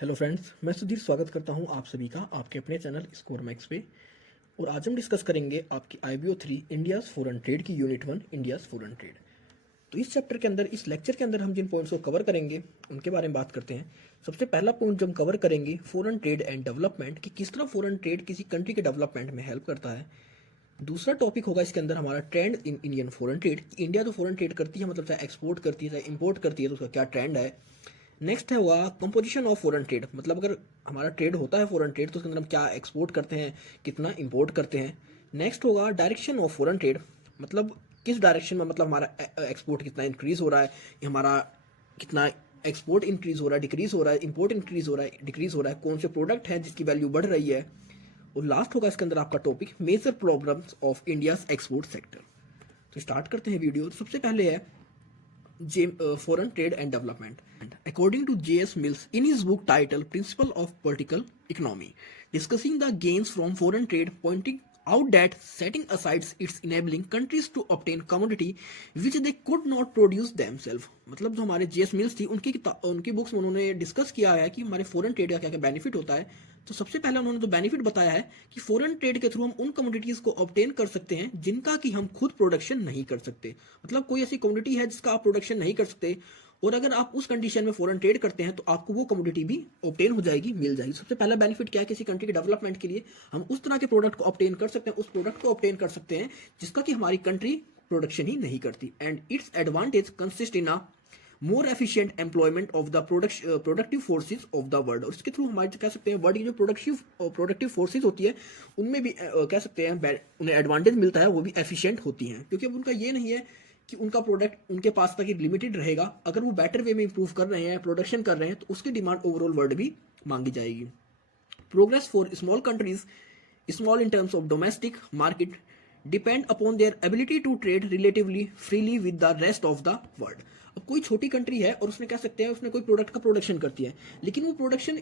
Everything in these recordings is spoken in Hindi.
हेलो फ्रेंड्स, मैं सुधीर स्वागत करता हूं आप सभी का आपके अपने चैनल स्कोर मैक्स पे। और आज हम डिस्कस करेंगे आपकी IBO 3 इंडियाज़ फॉरेन ट्रेड की यूनिट 1 इंडियाज़ फॉरेन ट्रेड। तो इस चैप्टर के अंदर, इस लेक्चर के अंदर हम जिन पॉइंट्स को कवर करेंगे उनके बारे में बात करते हैं। सबसे पहला पॉइंट जो हम कवर करेंगे, फॉरेन ट्रेड एंड डेवलपमेंट, कि किस तरह फॉरेन ट्रेड किसी कंट्री के डेवलपमेंट में हेल्प करता है। दूसरा टॉपिक होगा इसके अंदर हमारा trend in Indian foreign trade. India जो फॉरेन ट्रेड करती है, मतलब चाहे एक्सपोर्ट करती है चाहे इंपोर्ट करती है, तो उसका क्या ट्रेंड है। नेक्स्ट है हुआ कंपोजिशन ऑफ फॉरेन ट्रेड, मतलब अगर हमारा ट्रेड होता है फॉरेन ट्रेड तो उसके अंदर हम क्या एक्सपोर्ट करते हैं, कितना इंपोर्ट करते हैं। नेक्स्ट होगा डायरेक्शन ऑफ फॉरेन ट्रेड, मतलब किस डायरेक्शन में, मतलब हमारा एक्सपोर्ट कितना इंक्रीज हो रहा है, हमारा कितना एक्सपोर्ट इंक्रीज हो रहा है, डिक्रीज हो रहा है, इंपोर्ट इंक्रीज हो रहा है, डिक्रीज हो रहा है, कौन से प्रोडक्ट है जिसकी वैल्यू बढ़ रही है। और लास्ट होगा इसके अंदर आपका topic major problems of India's export sector. तो स्टार्ट करते हैं वीडियो। सबसे पहले है foreign trade and development. According to J.S. Mills in his book titled Principle of Political Economy, discussing the gains from foreign trade, pointing out that setting aside its enabling countries to obtain commodity which they could not produce themselves, मतलब जो हमारे जेएस मिल्स थी उनकी बुक्स में उन्होंने डिस्कस किया है कि हमारे फॉरेन ट्रेड का क्या क्या बेनिफिट होता है। तो सबसे पहले उन्होंने जो बेनिफिट बताया है कि फॉरेन ट्रेड के थ्रू हम उन कमोडिटीज को ऑब्टेन कर सकते हैं जिनका कि हम खुद प्रोडक्शन नहीं कर सकते। मतलब कोई ऐसी कमोडिटी है जिसका आप प्रोडक्शन नहीं कर सकते, और अगर आप उस कंडीशन में फॉरेन ट्रेड करते हैं तो आपको वो कमोडिटी भी ऑब्टेन हो जाएगी, मिल जाएगी। सबसे पहला बेनिफिट क्या है, किसी कंट्री के डेवलपमेंट के लिए हम उस तरह के प्रोडक्ट को ऑब्टेन कर सकते हैं, उस प्रोडक्ट को ऑब्टेन कर सकते हैं जिसका कि हमारी कंट्री प्रोडक्शन ही नहीं करती। And it's advantage consist in a more efficient employment of the productive forces of the world. और इसके थ्रू हमारे कह सकते हैं वर्ल्ड की जो प्रोडक्टिव फोर्सेज होती है उनमें भी कह सकते हैं उन्हें एडवांटेज मिलता है, वो भी एफिशिएंट होती हैं। क्योंकि अब उनका ये नहीं है कि उनका प्रोडक्ट उनके पास तक एक लिमिटेड रहेगा, अगर वो बेटर वे में इंप्रूव कर रहे हैं, प्रोडक्शन कर रहे हैं, तो उसकी डिमांड ओवरऑल वर्ल्ड भी मांगी जाएगी। Progress for small countries, small in terms of domestic market, depend upon their ability to trade relatively freely with the rest of the world। अब कोई छोटी कंट्री है और उसने कह सकते हैं उसने कोई प्रोडक्ट का प्रोडक्शन करती है, लेकिन वो प्रोडक्शन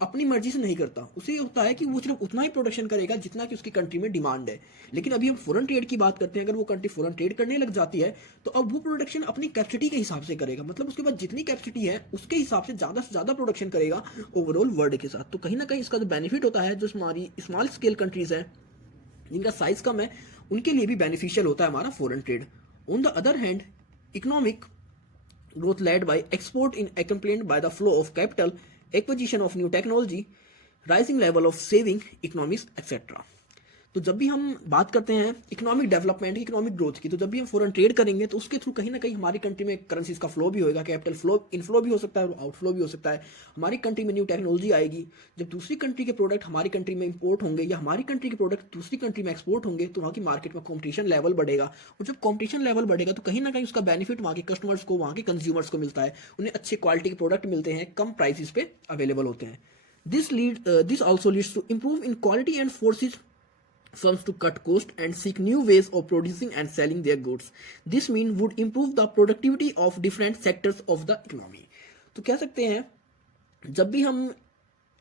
अपनी मर्जी से नहीं करता। उसे होता है कि वो सिर्फ उतना ही प्रोडक्शन करेगा जितना कि उसकी कंट्री में डिमांड है। लेकिन अभी हम फॉरेन ट्रेड की बात करते हैं, अगर वो कंट्री फॉरेन ट्रेड करने लग जाती है तो अब वो प्रोडक्शन अपनी कैपेसिटी के हिसाब से करेगा, मतलब उसके पास जितनी कैपेसिटी है उसके हिसाब से ज़्यादा प्रोडक्शन करेगा ओवरऑल वर्ल्ड के साथ। तो कहीं ना कहीं इसका जो बेनिफिट होता है, जो हमारी स्मॉल स्केल कंट्रीज है जिनका साइज कम है, उनके लिए भी बेनिफिशियल होता है हमारा foreign trade. On the other hand, economic growth led by export in accompanied by the flow of capital, acquisition of new technology, rising level of saving economies, etc. तो जब भी हम बात करते हैं इकोनॉमिक डेवलपमेंट की, इकोनॉमिक ग्रोथ की, तो जब भी हम फॉरेन ट्रेड करेंगे तो उसके थ्रू कहीं ना कहीं हमारी कंट्री में करेंसीज का फ्लो भी होगा, कैपिटल फ्लो इनफ्लो भी हो सकता है और आउटफ्लो भी हो सकता है। हमारी कंट्री में न्यू टेक्नोलॉजी आएगी, जब दूसरी कंट्री के प्रोडक्ट हमारी कंट्री में इंपोर्ट होंगे या हमारी कंट्री के प्रोडक्ट दूसरी कंट्री में एक्सपोर्ट होंगे तो वहाँ की मार्केट में कॉम्पिटिशन लेवल बढ़ेगा। और जब कॉम्पिटिशन लेवल बढ़ेगा तो कहीं ना कहीं उसका बेनिफिट वहाँ के कस्टमर्स को, वहाँ के कंज्यूमर्स को मिलता है, उन्हें अच्छे क्वालिटी के प्रोडक्ट मिलते हैं, कम प्राइसेस पे अवेलेबल होते हैं। This also leads to improve in quality and forces firms to cut cost and seek new ways of producing and selling their goods. This mean would improve the productivity of different sectors of the economy। तो कह सकते हैं जब भी हम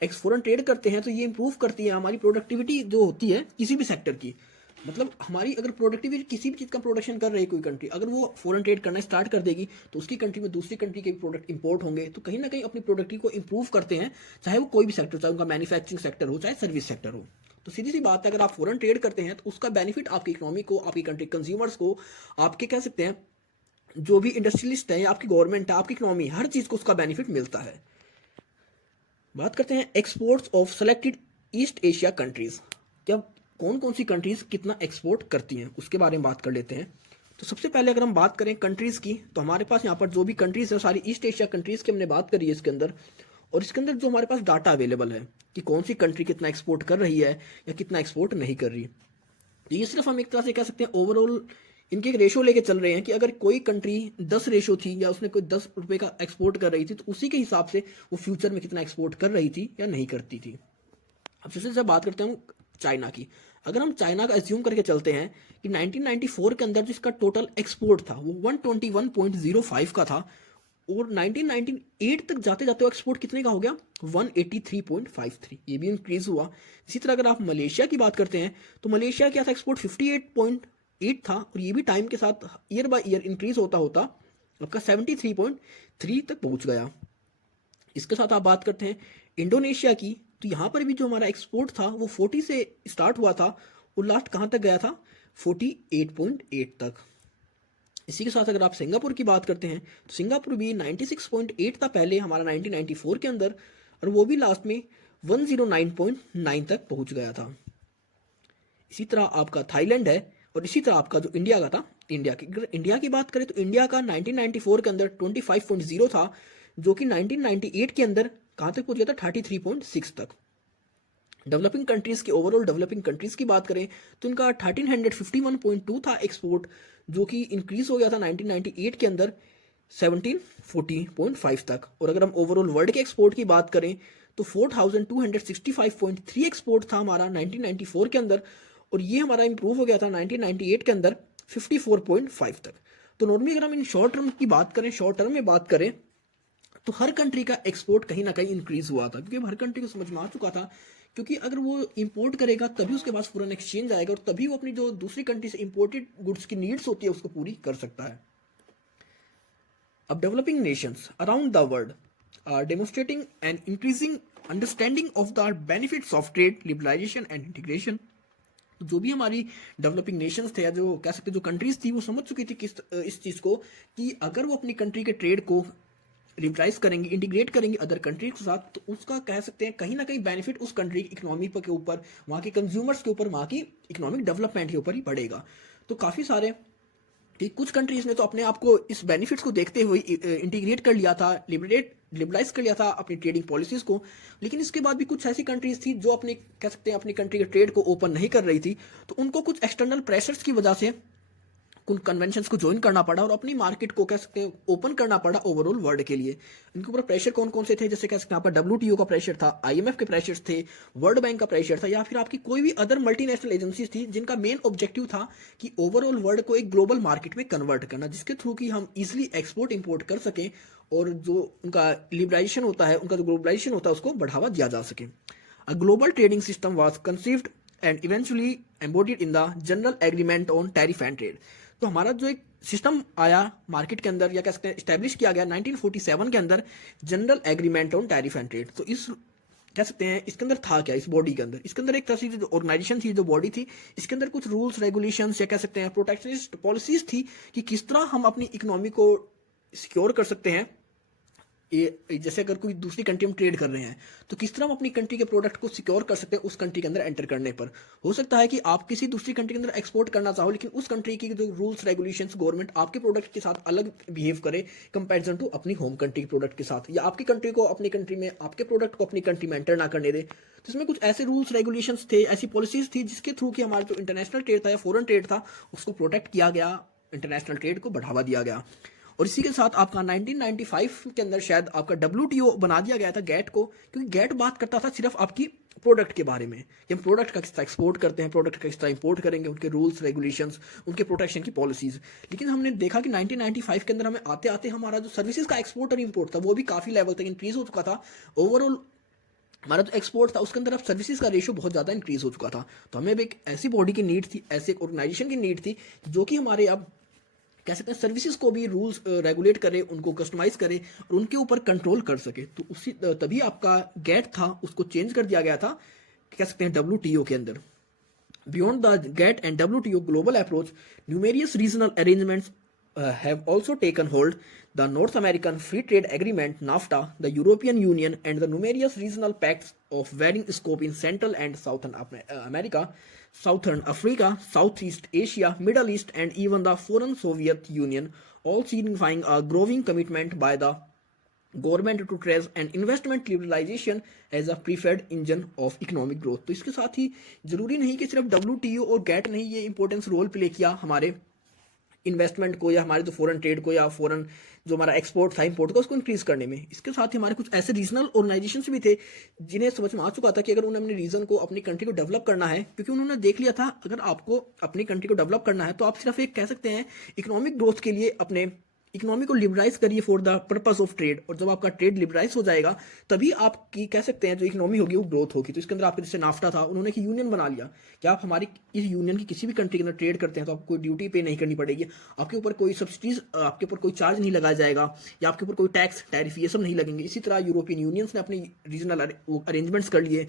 फॉरेन ट्रेड करते हैं तो ये इंप्रूव करती है हमारी प्रोडक्टिविटी जो होती है किसी भी सेक्टर की। मतलब हमारी अगर प्रोडक्टिविटी, किसी भी चीज़ का प्रोडक्शन कर रही है कोई कंट्री, अगर वो फॉरेन ट्रेड करना स्टार्ट कर देगी तो उसकी कंट्री में दूसरी कंट्री के प्रोडक्ट इंपोर्ट होंगे, तो कहीं ना कहीं अपनी प्रोडक्टिविटी को इंप्रूव करते हैं, चाहे वो कोई भी सेक्टर, चाहे उनका मैन्युफैक्चरिंग सेक्टर हो चाहे सर्विस सेक्टर हो। तो सीधी सी बात है, अगर आप फॉरेन ट्रेड करते हैं तो उसका बेनिफिट आपकी इकोनॉमी को, आपकी कंट्री कंज्यूमर्स को, आपके कह सकते हैं जो भी इंडस्ट्रियलिस्ट है, आपकी गवर्नमेंट है, आपकी इकोनॉमी, हर चीज़ को उसका बेनिफिट मिलता है। बात करते हैं exports of selected east Asia countries. क्या कौन कौन सी कंट्रीज कितना एक्सपोर्ट करती हैं उसके बारे में बात कर लेते हैं। तो सबसे पहले अगर हम बात करें कंट्रीज की, तो हमारे पास यहाँ पर जो भी कंट्रीज है सारी ईस्ट एशिया कंट्रीज की हमने बात करी है इसके अंदर। और इसके अंदर जो हमारे पास डाटा अवेलेबल है कि कौन सी कंट्री कितना एक्सपोर्ट कर रही है या कितना एक्सपोर्ट नहीं कर रही, तो ये सिर्फ हम एक तरह से कह सकते हैं ओवरऑल इनके एक रेशो लेके चल रहे हैं कि अगर कोई कंट्री 10 रेशो थी या उसने कोई 10 रुपए का एक्सपोर्ट कर रही थी तो उसी के हिसाब से वो फ्यूचर में कितना एक्सपोर्ट कर रही थी या नहीं करती थी। अब जैसे जब बात करते हैं चाइना की, अगर हम चाइना का एज्यूम करके चलते हैं कि 1994 के अंदर जिसका टोटल एक्सपोर्ट था वो 121.05 का था, और 1998 तक जाते जाते एक्सपोर्ट कितने का हो गया, 183.53, ये भी इंक्रीज हुआ। इसी तरह अगर आप मलेशिया की बात करते हैं तो मलेशिया क्या था, एक्सपोर्ट 58.8 था, और ये भी टाइम के साथ ईयर बाय ईयर इंक्रीज होता होता आपका 73.3 तक पहुंच गया। इसके साथ आप बात करते हैं इंडोनेशिया की, तो यहाँ पर भी जो हमारा एक्सपोर्ट था वो 40 से स्टार्ट हुआ था और लास्ट कहाँ तक गया था, 48.8 तक। इसी के साथ अगर आप सिंगापुर की बात करते हैं तो सिंगापुर भी 96.8 था पहले हमारा 1994 के अंदर, और वो भी लास्ट में 109.9 तक पहुंच गया था। इसी तरह आपका थाईलैंड है, और इसी तरह आपका जो इंडिया का था, इंडिया की बात करें तो इंडिया का 1994 के अंदर 25.0 था, जो कि 1998 के अंदर कहाँ तक पहुंच गया था, 33.6 तक। डेवलपिंग कंट्रीज के ओवरऑल डेवलपिंग कंट्रीज की बात करें तो इनका 1351.2 था एक्सपोर्ट, जो कि इंक्रीज हो गया था 1998 के अंदर 1740.5 तक। और अगर हम ओवरऑल वर्ल्ड के एक्सपोर्ट की बात करें तो 4265.3 एक्सपोर्ट था हमारा 1994 के अंदर, और ये हमारा इंप्रूव हो गया था 1998 के अंदर 54.5 तक। तो नॉर्मली अगर हम इन शॉर्ट टर्म की बात करें, शॉर्ट टर्म में बात करें तो हर कंट्री का एक्सपोर्ट कहीं ना कहीं इंक्रीज हुआ था, क्योंकि हर कंट्री को समझ में आ चुका था, क्योंकि अगर वो इंपोर्ट करेगा तभी उसके पास फॉरेन एक्सचेंज आएगा, और तभी वो अपनी जो दूसरी कंट्री से इंपोर्टेड गुड्स की नीड्स होती है उसको पूरी कर सकता है। अब developing nations around the world are demonstrating an increasing understanding of the benefits of trade liberalization and integration. जो भी हमारी डेवलपिंग नेशंस थे, या जो कह सकते जो कंट्रीज थी, वो समझ चुकी थी इस चीज़ को कि अगर वो अपनी कंट्री के ट्रेड को लिबरलाइज करेंगे, इंटीग्रेट करेंगे अदर कंट्रीज के साथ, तो उसका कह सकते हैं कहीं ना कहीं बेनिफिट उस कंट्री की इकोनॉमी के ऊपर, वहाँ के कंज्यूमर्स के ऊपर, वहाँ की इकोनॉमिक डेवलपमेंट के ऊपर ही पड़ेगा। तो काफ़ी सारे कि कुछ कंट्रीज ने तो अपने आप को इस बेनिफिट्स को देखते हुए इंटीग्रेट कर लिया था, लिबरलाइज कर लिया था अपनी ट्रेडिंग पॉलिसीज को, लेकिन इसके बाद भी कुछ ऐसी कंट्रीज थी जो अपने कह सकते हैं अपनी कंट्री के ट्रेड को ओपन नहीं कर रही थी, तो उनको कुछ एक्सटर्नल प्रेशर्स की वजह से उन कन्वेंशंस को ज्वाइन करना पड़ा और अपनी मार्केट को कह सकते हैं ओपन करना पड़ा ओवरऑल वर्ल्ड के लिए। इनके ऊपर प्रेशर कौन कौन से थे, जैसे कह सकते हैं आपका WTO का प्रेशर था, IMF के प्रेशर्स थे, वर्ल्ड बैंक का प्रेशर था, या फिर आपकी कोई भी अदर मल्टीनेशनल एजेंसीज थी जिनका मेन ऑब्जेक्टिव था कि ओवरऑल वर्ल्ड को एक ग्लोबल मार्केट में कन्वर्ट करना, जिसके थ्रू कि हम इजिली एक्सपोर्ट इंपोर्ट कर सकें और जो उनका लिबरलाइजेशन होता है, उनका जो ग्लोबलाइजेशन होता है, उसको बढ़ावा दिया जा सके। A global trading system was conceived and eventually embodied in the general agreement on tariff and trade. तो हमारा जो एक सिस्टम आया मार्केट के अंदर, या कह सकते हैं स्टैब्लिश किया गया 1947 के अंदर, general agreement on tariff and trade. तो इस कह सकते हैं इसके अंदर था क्या, इस बॉडी के अंदर, इसके अंदर एक तरह से जो ऑर्गेनाइजेशन थी, जो बॉडी थी, इसके अंदर कुछ रूल्स रेगुलेशंस या कह सकते हैं प्रोटेक्शनिस्ट पॉलिसीज थी कि किस तरह हम अपनी इकोनॉमी को सिक्योर कर सकते हैं। ये जैसे अगर कोई दूसरी कंट्री में ट्रेड कर रहे हैं तो किस तरह हम अपनी कंट्री के प्रोडक्ट को सिक्योर कर सकते हैं उस कंट्री के अंदर एंटर करने पर। हो सकता है कि आप किसी दूसरी कंट्री के अंदर एक्सपोर्ट करना चाहो, लेकिन उस कंट्री की जो रूल्स रेगुलेशंस गवर्नमेंट आपके प्रोडक्ट के साथ अलग बिहेव करे कंपैरिजन टू अपनी होम कंट्री के प्रोडक्ट के साथ, या आपकी कंट्री को अपनी कंट्री में आपके प्रोडक्ट को अपनी कंट्री में एंटर ना करने दे। तो इसमें कुछ ऐसे रूल्स रेगुलेशंस थे, ऐसी पॉलिसीज थी जिसके थ्रू कि हमारा जो इंटरनेशनल ट्रेड था या फॉरेन ट्रेड था उसको प्रोटेक्ट किया गया, इंटरनेशनल ट्रेड को बढ़ावा दिया गया। और इसी के साथ आपका 1995 के अंदर शायद आपका WTO बना दिया गया था गैट को, क्योंकि गैट बात करता था सिर्फ आपकी प्रोडक्ट के बारे में कि हम प्रोडक्ट का किस तरह एक्सपोर्ट करते हैं, प्रोडक्ट का किस तरह इंपोर्ट करेंगे, उनके रूल्स रेगुलेशंस, उनके प्रोटेक्शन की पॉलिसीज। लेकिन हमने देखा कि 1995 के अंदर हमें आते आते हमारा जो सर्विसेज का एक्सपोर्ट और इंपोर्ट था वो भी काफ़ी लेवल तक इंक्रीज हो चुका था। ओवरऑल हमारा जो एक्सपोर्ट था उसके अंदर अब सर्विसेज का रेशियो बहुत ज़्यादा इंक्रीज हो चुका था। तो हमें अब एक ऐसी बॉडी की नीड थी, ऐसे एक ऑर्गेनाइजेशन की नीड थी जो कि हमारे अब कह सकते हैं सर्विसेज को भी रूल्स रेगुलेट करे, उनको कस्टमाइज करे और उनके ऊपर कंट्रोल कर सके। तो उसी तभी आपका गैट था उसको चेंज कर दिया गया था कह सकते हैं WTO के अंदर। Beyond the GATT and WTO global approach, numerous regional arrangements have also taken hold. The North American Free Trade Agreement NAFTA, the European Union, and the numerous regional pacts of varying scope in Central and Southern America, Southern Africa, Southeast Asia, Middle East, and even the foreign Soviet Union, all signifying a growing commitment by the government to trade and investment liberalization as a preferred engine of economic growth. तो इसके साथ ही जरूरी नहीं कि सिर्फ WTO और गैट ने ये इंपॉर्टेंस रोल प्ले किया हमारे इन्वेस्टमेंट को या हमारे जो फॉरेन ट्रेड को या फॉरेन जो हमारा एक्सपोर्ट था इंपोर्ट को उसको इंक्रीज करने में। इसके साथ ही हमारे कुछ ऐसे रीजनल ऑर्गेनाइजेशंस भी थे जिन्हें समझ में आ चुका था कि अगर उन्होंने अपने रीजन को अपनी कंट्री को डेवलप करना है, क्योंकि उन्होंने देख लिया था अगर आपको अपनी कंट्री को डेवलप करना है तो आप सिर्फ एक कह सकते हैं इकोनॉमिक ग्रोथ के लिए अपने इकोनॉमी को लिबरलाइज करिए for the purpose of trade, और जब आपका ट्रेड लिबरलाइज हो जाएगा तभी आपकी कह सकते हैं जो इकोनॉमी होगी वो ग्रोथ होगी। तो इसके अंदर आपके जैसे नाफ्टा था, उन्होंने एक यूनियन बना लिया कि आप हमारी इस यूनियन की किसी भी कंट्री के अंदर ट्रेड करते हैं तो आपको कोई ड्यूटी पे नहीं करनी पड़ेगी, आपके ऊपर कोई सब्सिडीज, आपके ऊपर कोई चार्ज नहीं लगाया जाएगा, या आपके ऊपर कोई टैक्स टैरिफ ये सब नहीं लगेंगे। इसी तरह यूरोपियन यूनियंस ने अपने रीजनल अरेंजमेंट्स कर लिए,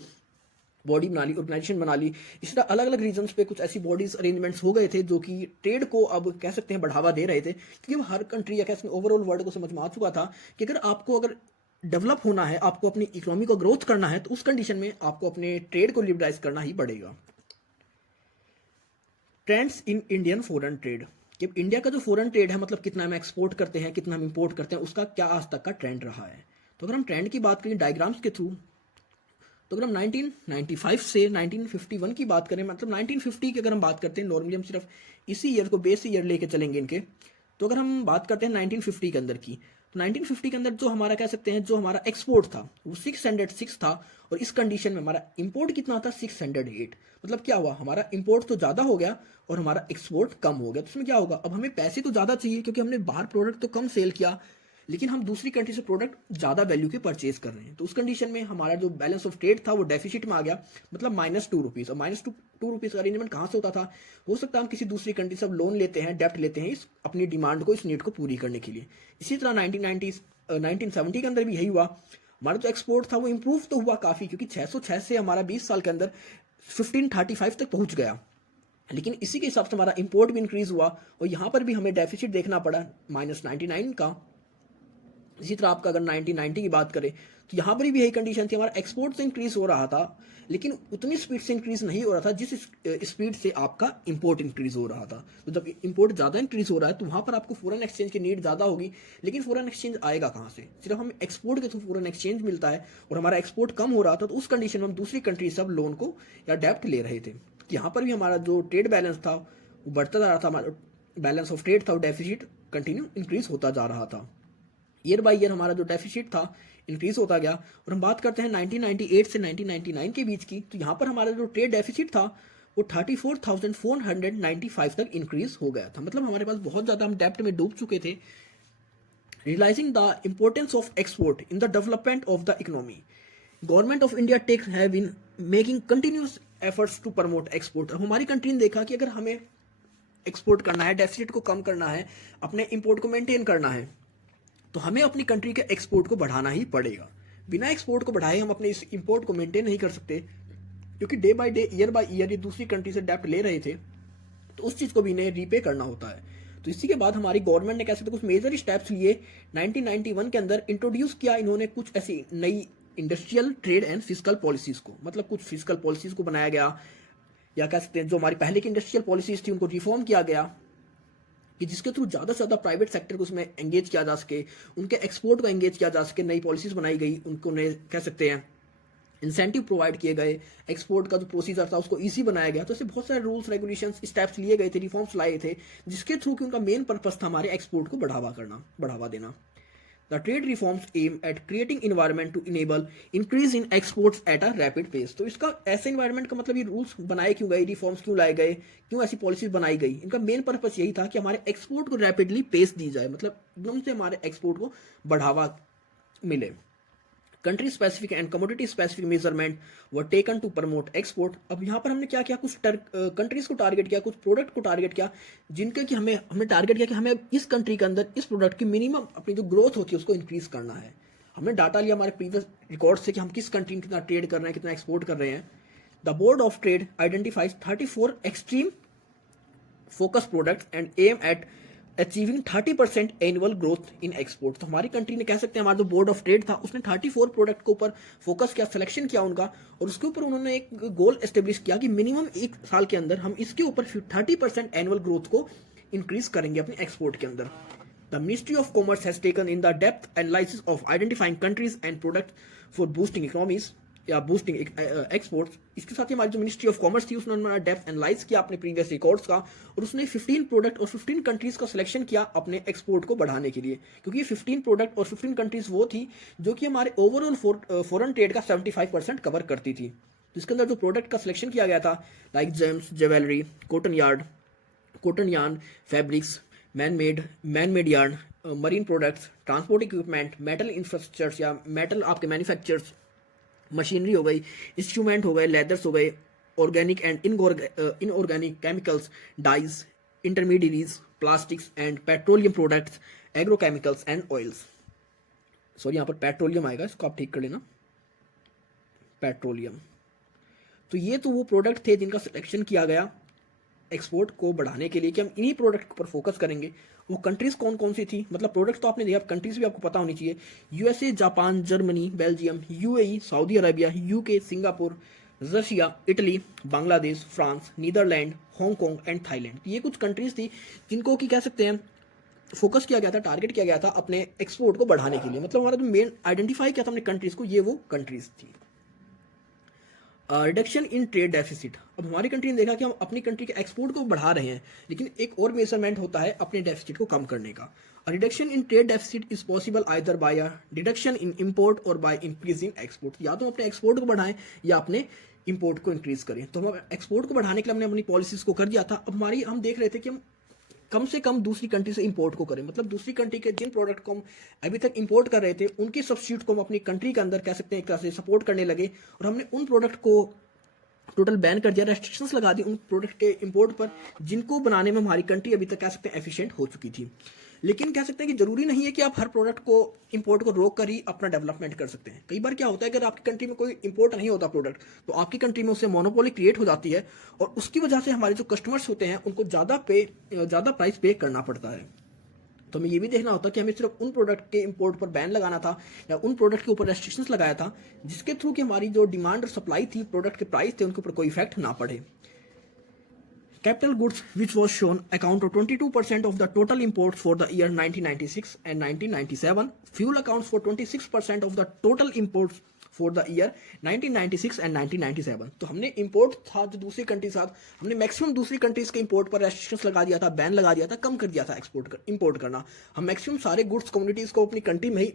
बॉडी बना ली, ऑर्गेनाइजेशन बना ली। इसी तरह अलग अलग रीजन्स पे कुछ ऐसी बॉडीज अरेंजमेंट्स हो गए थे जो कि ट्रेड को अब कह सकते हैं बढ़ावा दे रहे थे, क्योंकि अब हर कंट्री या कह सकते हैं ओवरऑल वर्ल्ड को समझ में आ चुका था कि अगर डेवलप होना है, आपको अपनी इकोनॉमी को ग्रोथ करना है, तो उस कंडीशन में आपको अपने ट्रेड को लिबरलाइज करना ही पड़ेगा। Trends in Indian foreign trade, कि इंडिया का जो फॉरेन ट्रेड है, मतलब कितना हम एक्सपोर्ट करते हैं, कितना हम इंपोर्ट करते हैं, उसका क्या आज तक का ट्रेंड रहा है। तो अगर हम ट्रेंड की बात करें डायग्राम्स के थ्रू, तो अगर हम 1995 से 1951 की बात करें, मतलब 1950 की अगर हम बात करते हैं, नॉर्मली हम सिर्फ इसी ईयर को बेस ईयर लेके चलेंगे इनके, तो अगर हम बात करते हैं 1950 के अंदर की, तो 1950 के अंदर जो हमारा कह सकते हैं जो हमारा एक्सपोर्ट था वो 606 था, और इस कंडीशन में हमारा इंपोर्ट कितना था 608। मतलब क्या हुआ, हमारा इंपोर्ट तो ज़्यादा हो गया और हमारा एक्सपोर्ट कम हो गया। तो उसमें क्या होगा, अब हमें पैसे तो ज़्यादा चाहिए क्योंकि हमने बाहर प्रोडक्ट तो कम सेल किया, लेकिन हम दूसरी कंट्री से प्रोडक्ट ज़्यादा वैल्यू के परचेज कर रहे हैं। तो उस कंडीशन में हमारा जो बैलेंस ऑफ ट्रेड था वो डेफिसिट में आ गया, मतलब -2 रुपीज़। और -2 रुपीज़ का अरेंजमेंट कहाँ से होता था, हो सकता है हम किसी दूसरी कंट्री से लोन लेते हैं, डेप्ट लेते हैं इस अपनी डिमांड को, इस नीड को पूरी करने के लिए। इसी तरह 1970 के अंदर भी यही हुआ, हमारा जो एक्सपोर्ट था वो इम्प्रूव तो हुआ काफ़ी, क्योंकि 606 से हमारा 20 साल के अंदर 1535 तक पहुँच गया, लेकिन इसी के हिसाब से हमारा इंपोर्ट भी इंक्रीज हुआ, और यहाँ पर भी हमें डेफिसिट देखना पड़ा -99 का। इसी तरह आपका अगर 1990 की बात करें तो यहाँ पर भी यही कंडीशन थी, हमारा एक्सपोर्ट से इंक्रीज हो रहा था, लेकिन उतनी स्पीड से इंक्रीज नहीं हो रहा था जिस स्पीड से आपका इंपोर्ट इंक्रीज हो रहा था। तो जब इंपोर्ट ज़्यादा इंक्रीज हो रहा है तो वहाँ पर आपको फॉरेन एक्सचेंज की नीड ज़्यादा होगी, लेकिन फॉरेन एक्सचेंज आएगा कहाँ से, सिर्फ हमें एक्सपोर्ट के थ्रू फॉरेन एक्सचेंज मिलता है, और हमारा एक्सपोर्ट कम हो रहा था, तो उस कंडीशन में हम दूसरी कंट्री से अब लोन को या डेप्ट ले रहे थे। यहाँ पर भी हमारा जो ट्रेड बैलेंस था वो बढ़ता जा रहा था, हमारा बैलेंस ऑफ ट्रेड था वो डेफिसिट कंटिन्यू इंक्रीज होता जा रहा था। ईयर बाय ईयर हमारा जो डेफिसिट था इंक्रीज होता गया। और हम बात करते हैं 1998 से 1999 के बीच की, तो यहाँ पर हमारा जो ट्रेड डेफिसिट था वो 34,495 तक इंक्रीज हो गया था। मतलब हमारे पास बहुत ज़्यादा हम डेप्ट में डूब चुके थे। Realizing the importance of export in the development of the economy, government of India take have been making continuous efforts to promote export. अब हमारी कंट्री ने देखा कि अगर हमें एक्सपोर्ट करना है, डेफिसिट को कम करना है, अपने इंपोर्ट को मेंटेन करना है, तो हमें अपनी कंट्री के एक्सपोर्ट को बढ़ाना ही पड़ेगा। बिना एक्सपोर्ट को बढ़ाए हम अपने इस इंपोर्ट को मेंटेन नहीं कर सकते, क्योंकि day by day, year by year ये दूसरी कंट्री से डेप्ट ले रहे थे, तो उस चीज़ को भी इन्हें रीपे करना होता है। तो इसी के बाद हमारी गवर्नमेंट ने कैसे तो कुछ मेजर स्टेप्स लिए। 1991 के अंदर इंट्रोड्यूस किया इन्होंने कुछ ऐसी नई industrial trade and physical policies को, मतलब कुछ फिजिकल पॉलिसीज को बनाया गया, या कह सकते हैं जो हमारी पहले की इंडस्ट्रियल पॉलिसीज थी उनको रिफॉर्म किया गया, कि जिसके थ्रू ज़्यादा से ज़्यादा प्राइवेट सेक्टर को उसमें एंगेज किया जा सके, उनके एक्सपोर्ट को एंगेज किया जा सके। नई पॉलिसीज बनाई गई, उनको कह सकते हैं इंसेंटिव प्रोवाइड किए गए, एक्सपोर्ट का जो प्रोसीजर था उसको ईजी बनाया गया। तो ऐसे बहुत सारे रूल्स रेगुलेशंस स्टेप्स लिए गए थे, रिफॉर्म्स लाए थे, जिसके थ्रू कि उनका मेन पर्पस था हमारे एक्सपोर्ट को बढ़ावा देना। The trade reforms aim at creating environment to enable increase in exports at a rapid pace। तो इसका ऐसे environment का मतलब ये रूल्स बनाए क्यों गए, रिफॉर्म्स क्यों लाए गए, क्यों ऐसी पॉलिसीज बनाई गई, इनका मेन पर्पस यही था कि हमारे एक्सपोर्ट को रैपिडली पेस दी जाए, मतलब एकदम से हमारे एक्सपोर्ट को बढ़ावा मिले। Country specific and commodity specific measurement were taken to promote export. अब यहाँ पर हमने क्या किया, कुछ कंट्रीज को टारगेट किया, कुछ प्रोडक्ट को टारगेट किया, जिनके कि हमने टारगेट किया कि हमें इस कंट्री के अंदर इस प्रोडक्ट की मिनिमम अपनी जो ग्रोथ होती है उसको इंक्रीज करना है। हमने डाटा लिया हमारे प्रीवियस रिकॉर्ड से कि हम किस कंट्री में कितना ट्रेड कर रहे हैं, कितना एक्सपोर्ट कर रहे हैं। The board of trade identifies 34 extreme focus products and aim at achieving 30% annual growth in export. तो हमारी कंट्री ने कह सकते हैं, हमारा जो बोर्ड ऑफ ट्रेड था उसने 34 प्रोडक्ट के ऊपर फोकस किया, सिलेक्शन किया उनका, और उसके ऊपर उन्होंने एक गोल एस्टेब्लिश किया कि मिनिमम एक साल के अंदर हम इसके ऊपर 30% एनुअल ग्रोथ को इंक्रीज करेंगे अपने एक्सपोर्ट के अंदर। The ministry of commerce has taken in the depth analysis of identifying countries and product for boosting economies या बूस्टिंग एक्सपोर्ट्स। इसके साथ ही हमारी जो मिनिस्ट्री ऑफ कॉमर्स थी उसने हमारा डेप्थ एनालाइज किया अपने प्रीवियस रिकॉर्ड्स का, और उसने 15 प्रोडक्ट और 15 कंट्रीज का सिलेक्शन किया अपने एक्सपोर्ट को बढ़ाने के लिए, क्योंकि ये 15 प्रोडक्ट और 15 कंट्रीज वो थी जो कि हमारे ओवरऑल फॉरेन ट्रेड का 75% कवर करती थी। तो इसके अंदर जो प्रोडक्ट का सिलेक्शन किया गया था, like gems, jewellery, cotton yarn, fabrics, man made yarn, marine products, transport equipment, metal infrastructures या मेटल आपके मैन्युफैक्चर्स, मशीनरी हो गई, इंस्ट्रूमेंट हो गए, लेदर्स हो गए, organic and inorganic chemicals, dyes, intermediates, plastics and petroleum products, agrochemicals and oils. Sorry, यहाँ पर पेट्रोलियम आएगा, इसको आप ठीक कर लेना, पेट्रोलियम। तो ये तो वो प्रोडक्ट थे जिनका सिलेक्शन किया गया एक्सपोर्ट को बढ़ाने के लिए कि हम इन्हीं प्रोडक्ट पर फोकस करेंगे। वो कंट्रीज कौन कौन सी थी, मतलब प्रोडक्ट तो आपने देखा, कंट्रीज भी आपको पता होनी चाहिए। USA, Japan, Germany, Belgium, UAE, Saudi Arabia, UK, Singapore, Russia, Italy, Bangladesh, France, Netherland, Hong Kong and Thailand. ये कुछ कंट्रीज थी जिनको कि कह सकते हैं फोकस किया गया था, टारगेट किया गया था अपने एक्सपोर्ट को बढ़ाने के लिए। मतलब हमारा जो मेन आइडेंटिफाई किया था हमने कंट्रीज को, ये वो कंट्रीज थी। Reduction in trade deficit. अब हमारी कंट्री ने देखा कि हम अपनी कंट्री के एक्सपोर्ट को बढ़ा रहे हैं, लेकिन एक और मेजरमेंट होता है अपने डेफिसिट को कम करने का। Reduction in trade deficit is possible either bye a reduction in import और बाय इंक्रीज इन एक्सपोर्ट। या तो हम अपने एक्सपोर्ट को बढ़ाएं या अपने इंपोर्ट को इंक्रीज करें। तो हम एक्सपोर्ट को बढ़ाने के लिए हमने अपनी पॉलिसीज को कर दिया था। अब हम देख रहे थे कि हम कम से कम दूसरी कंट्री से इंपोर्ट को करें, मतलब दूसरी कंट्री के जिन प्रोडक्ट को हम अभी तक इंपोर्ट कर रहे थे उनकी सब्सिट्यूट को हम अपनी कंट्री के अंदर कह सकते हैं एक तरह से सपोर्ट करने लगे, और हमने उन प्रोडक्ट को टोटल बैन कर दिया, रेस्ट्रिक्शंस लगा दी उन प्रोडक्ट के इंपोर्ट पर जिनको बनाने में हमारी कंट्री अभी तक कह सकते हैं एफिशिएंट हो चुकी थी। लेकिन कह सकते हैं कि जरूरी नहीं है कि आप हर प्रोडक्ट को इंपोर्ट को रोक कर ही अपना डेवलपमेंट कर सकते हैं। कई बार क्या होता है, अगर आपकी कंट्री में कोई इंपोर्ट नहीं होता प्रोडक्ट, तो आपकी कंट्री में उससे मोनोपोली क्रिएट हो जाती है, और उसकी वजह से हमारे जो कस्टमर्स होते हैं उनको ज़्यादा प्राइस पे करना पड़ता है। तो हमें ये भी देखना होता कि हमें सिर्फ उन प्रोडक्ट के इंपोर्ट पर बैन लगाना था या उन प्रोडक्ट के ऊपर रेस्ट्रिक्शंस लगाया था जिसके थ्रू कि हमारी जो डिमांड और सप्लाई थी, प्रोडक्ट के प्राइस थे, उनके ऊपर कोई इफेक्ट ना पड़े। Capital goods, which was shown, account for 22% of the total imports for the year 1996 and 1997. Fuel accounts for 26% of the total imports for the year 1996 and 1997. तो हमने इंपोर्ट था जो दूसरी कंट्री के साथ, हमने मैक्सिमम दूसरी कंट्रीज के इंपोर्ट पर रेस्ट्रिक्शंस लगा दिया था, बैन लगा दिया था, कम कर दिया था इंपोर्ट करना। हम मैक्सिमम सारे गुड्स कम्युनिटीज को अपनी कंट्री में ही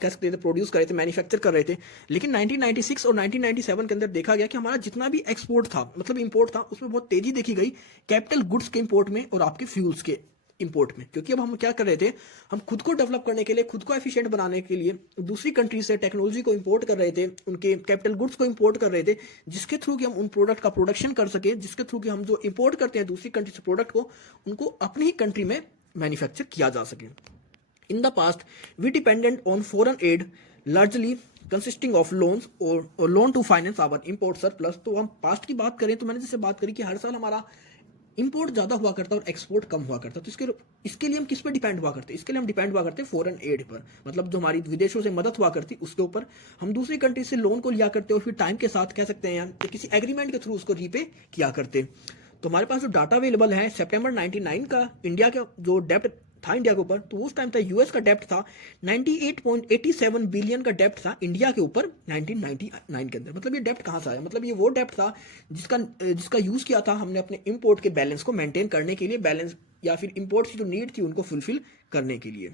कह सकते थे प्रोड्यूस कर रहे थे, मैन्युफैक्चर कर रहे थे। लेकिन 1996 और 1997 के अंदर देखा गया कि हमारा जितना भी एक्सपोर्ट था, मतलब इंपोर्ट था, उसमें बहुत तेजी देखी गई कैपिटल गुड्स के इंपोर्ट में और आपके फ्यूल्स के इंपोर्ट में। क्योंकि अब हम क्या कर रहे थे, हम खुद को डेवलप करने के लिए, खुद को एफिशिएंट बनाने के लिए दूसरी कंट्री से टेक्नोलॉजी को इंपोर्ट कर रहे थे, उनके कैपिटल गुड्स को इंपोर्ट कर रहे थे, जिसके थ्रू कि हम उन प्रोडक्ट का प्रोडक्शन कर सके, जिसके थ्रू कि हम जो इंपोर्ट करते हैं दूसरी कंट्री से प्रोडक्ट को, उनको अपनी ही कंट्री में मैन्युफैक्चर किया जा सके। In the past, we depended on foreign aid, largely consisting of loans or loan to finance our import surplus। तो हम पास्ट की बात करें तो मैंने जैसे बात करी कि हर साल हमारा इंपोर्ट ज़्यादा हुआ करता और एक्सपोर्ट कम हुआ करता। तो इसके लिए हम किस पर डिपेंड हुआ करते? इसके लिए हम डिपेंड हुआ करते फॉरेन एड पर, मतलब जो हमारी विदेशों से मदद हुआ करती उसके ऊपर हम दूसरी कंट्री से लोन को लिया करते और फिर टाइम के साथ कह सकते हैं तो किसी एग्रीमेंट के थ्रू उसको रीपे किया करते। तो हमारे पास जो डाटा अवेलेबल है सितंबर 99 का इंडिया का जो डेप्ट था इंडिया के ऊपर, तो उस टाइम था यूएस का डेप्ट था 98.87 बिलियन का डेप्ट था इंडिया के ऊपर 1999 के अंदर। मतलब ये डेप्ट कहाँ से आया? मतलब ये वो डेप्ट था जिसका यूज किया था हमने अपने इंपोर्ट के बैलेंस को मेंटेन करने के लिए, बैलेंस या फिर इंपोर्ट की जो नीड थी उनको फुलफिल करने के लिए।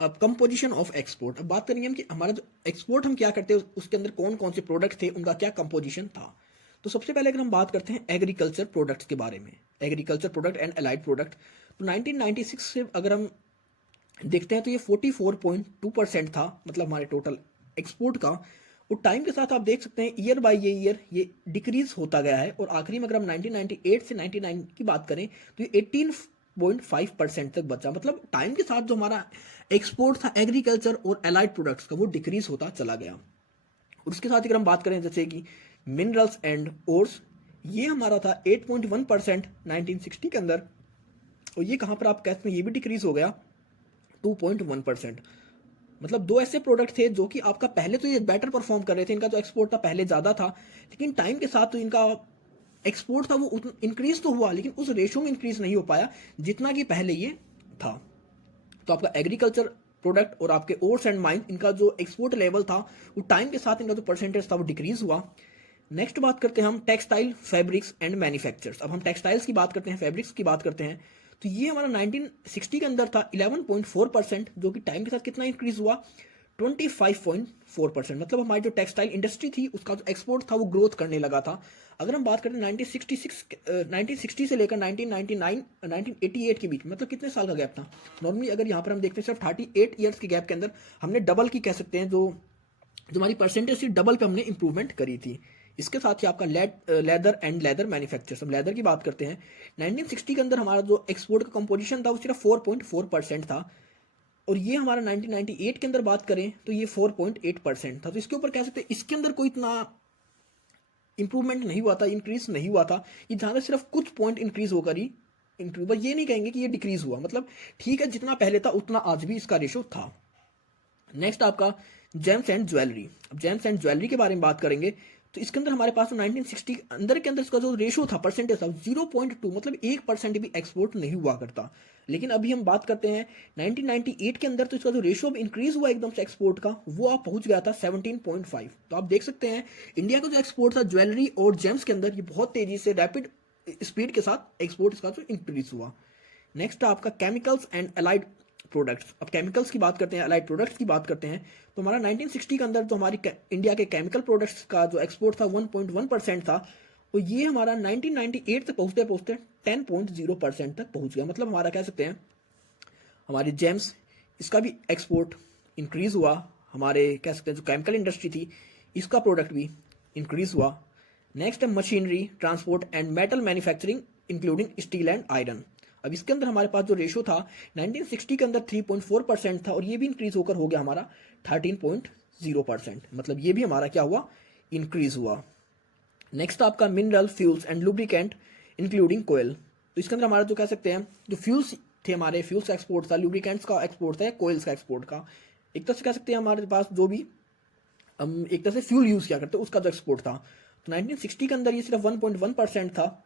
अब कंपोजिशन ऑफ एक्सपोर्ट, अब बात करेंगे हम कि हमारा जो एक्सपोर्ट हम क्या करते हैं उसके अंदर कौन कौन से प्रोडक्ट थे, उनका क्या कंपोजिशन था। तो सबसे पहले अगर हम बात करते हैं एग्रीकल्चर प्रोडक्ट्स के बारे में, agriculture product and allied product, तो 1996 से अगर हम देखते हैं तो ये 44.2% था, मतलब हमारे टोटल एक्सपोर्ट का। और टाइम के साथ आप देख सकते हैं ईयर बाय ईयर ये डिक्रीज होता गया है, और आखिरी में अगर हम 1998 से 99 की बात करें तो ये 18.5% तक बचा। मतलब टाइम के साथ जो हमारा एक्सपोर्ट था एग्रीकल्चर और अलाइड प्रोडक्ट्स का वो डिक्रीज होता चला गया। और उसके साथ अगर हम बात करें जैसे कि मिनरल्स एंड ओर्स, ये हमारा था 8.1% 1960 के अंदर, और ये कहाँ पर आप कहते हैं ये भी डिक्रीज हो गया 2.1%। मतलब दो ऐसे प्रोडक्ट थे जो कि आपका पहले तो ये बेटर परफॉर्म कर रहे थे, इनका जो एक्सपोर्ट था पहले ज़्यादा था, लेकिन टाइम के साथ तो इनका एक्सपोर्ट था वो इंक्रीज तो हुआ लेकिन उस रेशो में इंक्रीज नहीं हो पाया जितना कि पहले ये था। तो आपका एग्रीकल्चर प्रोडक्ट और आपके ओर्स एंड माइंस, इनका जो एक्सपोर्ट लेवल था वो टाइम के साथ इनका जो परसेंटेज था वो डिक्रीज हुआ। नेक्स्ट बात करते हैं हम टेक्सटाइल, फैब्रिक्स एंड मैन्युफैक्चर्स। अब हम टेक्सटाइल्स की बात करते हैं, फैब्रिक्स की बात करते हैं, तो ये हमारा 1960 के अंदर था 11.4%, जो कि टाइम के साथ कितना इंक्रीज हुआ 25.4%। मतलब हमारी जो टेक्सटाइल इंडस्ट्री थी उसका जो एक्सपोर्ट था वो ग्रोथ करने लगा था। अगर हम बात करें 1960 से लेकर 1999 1988 के बीच, मतलब कितने साल का गैप था। नॉर्मली अगर यहाँ पर हम देखते हैं सिर्फ 38 ईयर्स के गैप के अंदर हमने डबल की कह सकते हैं जो जो हमारी परसेंटेज थी डबल पे हमने इंप्रूवमेंट करी थी। इसके साथ ही आपका लेदर एंड लेदर मैन्युफैक्चर्स, हम लेदर की बात करते हैं। 1960 के अंदर हमारा जो एक्सपोर्ट का कंपोजिशन था वो सिर्फ 4.4% था, और ये हमारा 1998 के अंदर बात करें तो ये 4.8% था। तो इसके ऊपर कह सकते हैं इसके अंदर कोई इतना इंप्रूवमेंट नहीं हुआ था, इंक्रीज नहीं हुआ था। ये जहाँ तक सिर्फ कुछ पॉइंट इंक्रीज होकर ही इंक्रीज, ये नहीं कहेंगे कि ये डिक्रीज हुआ। मतलब ठीक है, जितना पहले था उतना आज भी इसका रेशो था। नेक्स्ट आपका जेम्स एंड ज्वेलरी। अब जेम्स एंड ज्वेलरी के बारे में बात करेंगे तो इसके अंदर हमारे पास 1960 अंदर के अंदर इसका जो रेशो था, परसेंटेज था 0.2, मतलब 1% भी एक्सपोर्ट नहीं हुआ करता। लेकिन अभी हम बात करते हैं 1998 के अंदर, तो इसका जो रेशो अब इंक्रीज हुआ एकदम से एक्सपोर्ट का, वो आप पहुंच गया था 17.5। तो आप देख सकते हैं इंडिया का जो एक्सपोर्ट था ज्वेलरी और जेम्स के अंदर, ये बहुत तेजी से रैपिड स्पीड के साथ एक्सपोर्ट इसका जो इंक्रीज हुआ। नेक्स्ट आपका केमिकल्स एंड अलाइड प्रोडक्ट्स। अब केमिकल्स की बात करते हैं, अलाइड प्रोडक्ट्स की बात करते हैं, तो हमारा 1960 के अंदर जो हमारी इंडिया के केमिकल प्रोडक्ट्स का जो एक्सपोर्ट था 1.1% था, और ये हमारा 1998 तक पहुंचते पहुंचते 10.0% तक पहुंच गया। मतलब हमारा कह सकते हैं हमारे जेम्स इसका भी एक्सपोर्ट इंक्रीज हुआ, हमारे कह सकते हैं जो केमिकल इंडस्ट्री थी इसका प्रोडक्ट भी इंक्रीज हुआ। नेक्स्ट है machinery, transport and metal manufacturing including steel and iron. अब इसके अंदर हमारे पास जो रेशो था 1960 के अंदर 3.4% था, और ये भी इंक्रीज होकर हो गया हमारा 13.0%। मतलब ये भी हमारा क्या हुआ, इंक्रीज हुआ। नेक्स्ट आपका mineral, fuels and lubricant including कोयल। तो इसके अंदर हमारा जो कह सकते हैं जो फ्यूल्स थे, हमारे फ्यूल्स का एक्सपोर्ट था, लुब्रिकेंट्स का एक्सपोर्ट था, कोयल्स का एक्सपोर्ट का, एक तरह से कह सकते हैं हमारे पास जो भी हम एक तरह से फ्यूल यूज किया करते उसका जो एक्सपोर्ट था। तो 1960 के अंदर ये सिर्फ 1.1% था,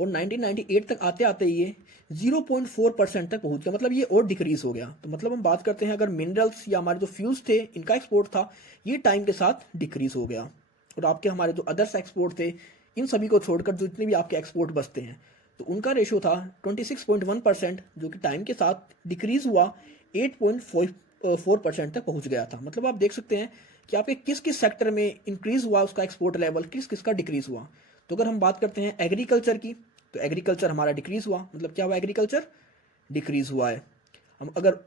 और 1998 तक आते आते ये 0.4% तक पहुंच गया। मतलब ये और डिक्रीज हो गया। तो मतलब हम बात करते हैं अगर मिनरल्स या हमारे जो फ्यूल्स थे इनका एक्सपोर्ट था, ये टाइम के साथ डिक्रीज हो गया, और आपके हमारे जो अदर्स एक्सपोर्ट थे इन सभी को छोड़कर जितने भी आपके एक्सपोर्ट बचते हैं, तो उनका रेशो था 26.1%, जो कि टाइम के साथ डिक्रीज हुआ 8.4% तक पहुंच गया था। मतलब आप देख सकते हैं कि आपके किस किस सेक्टर में इंक्रीज हुआ उसका एक्सपोर्ट लेवल, किस किस का डिक्रीज हुआ। तो अगर हम बात करते हैं एग्रीकल्चर की, तो एग्रीकल्चर हमारा डिक्रीज हुआ। मतलब क्या हुआ, एग्रीकल्चर डिक्रीज हुआ है। हम अगर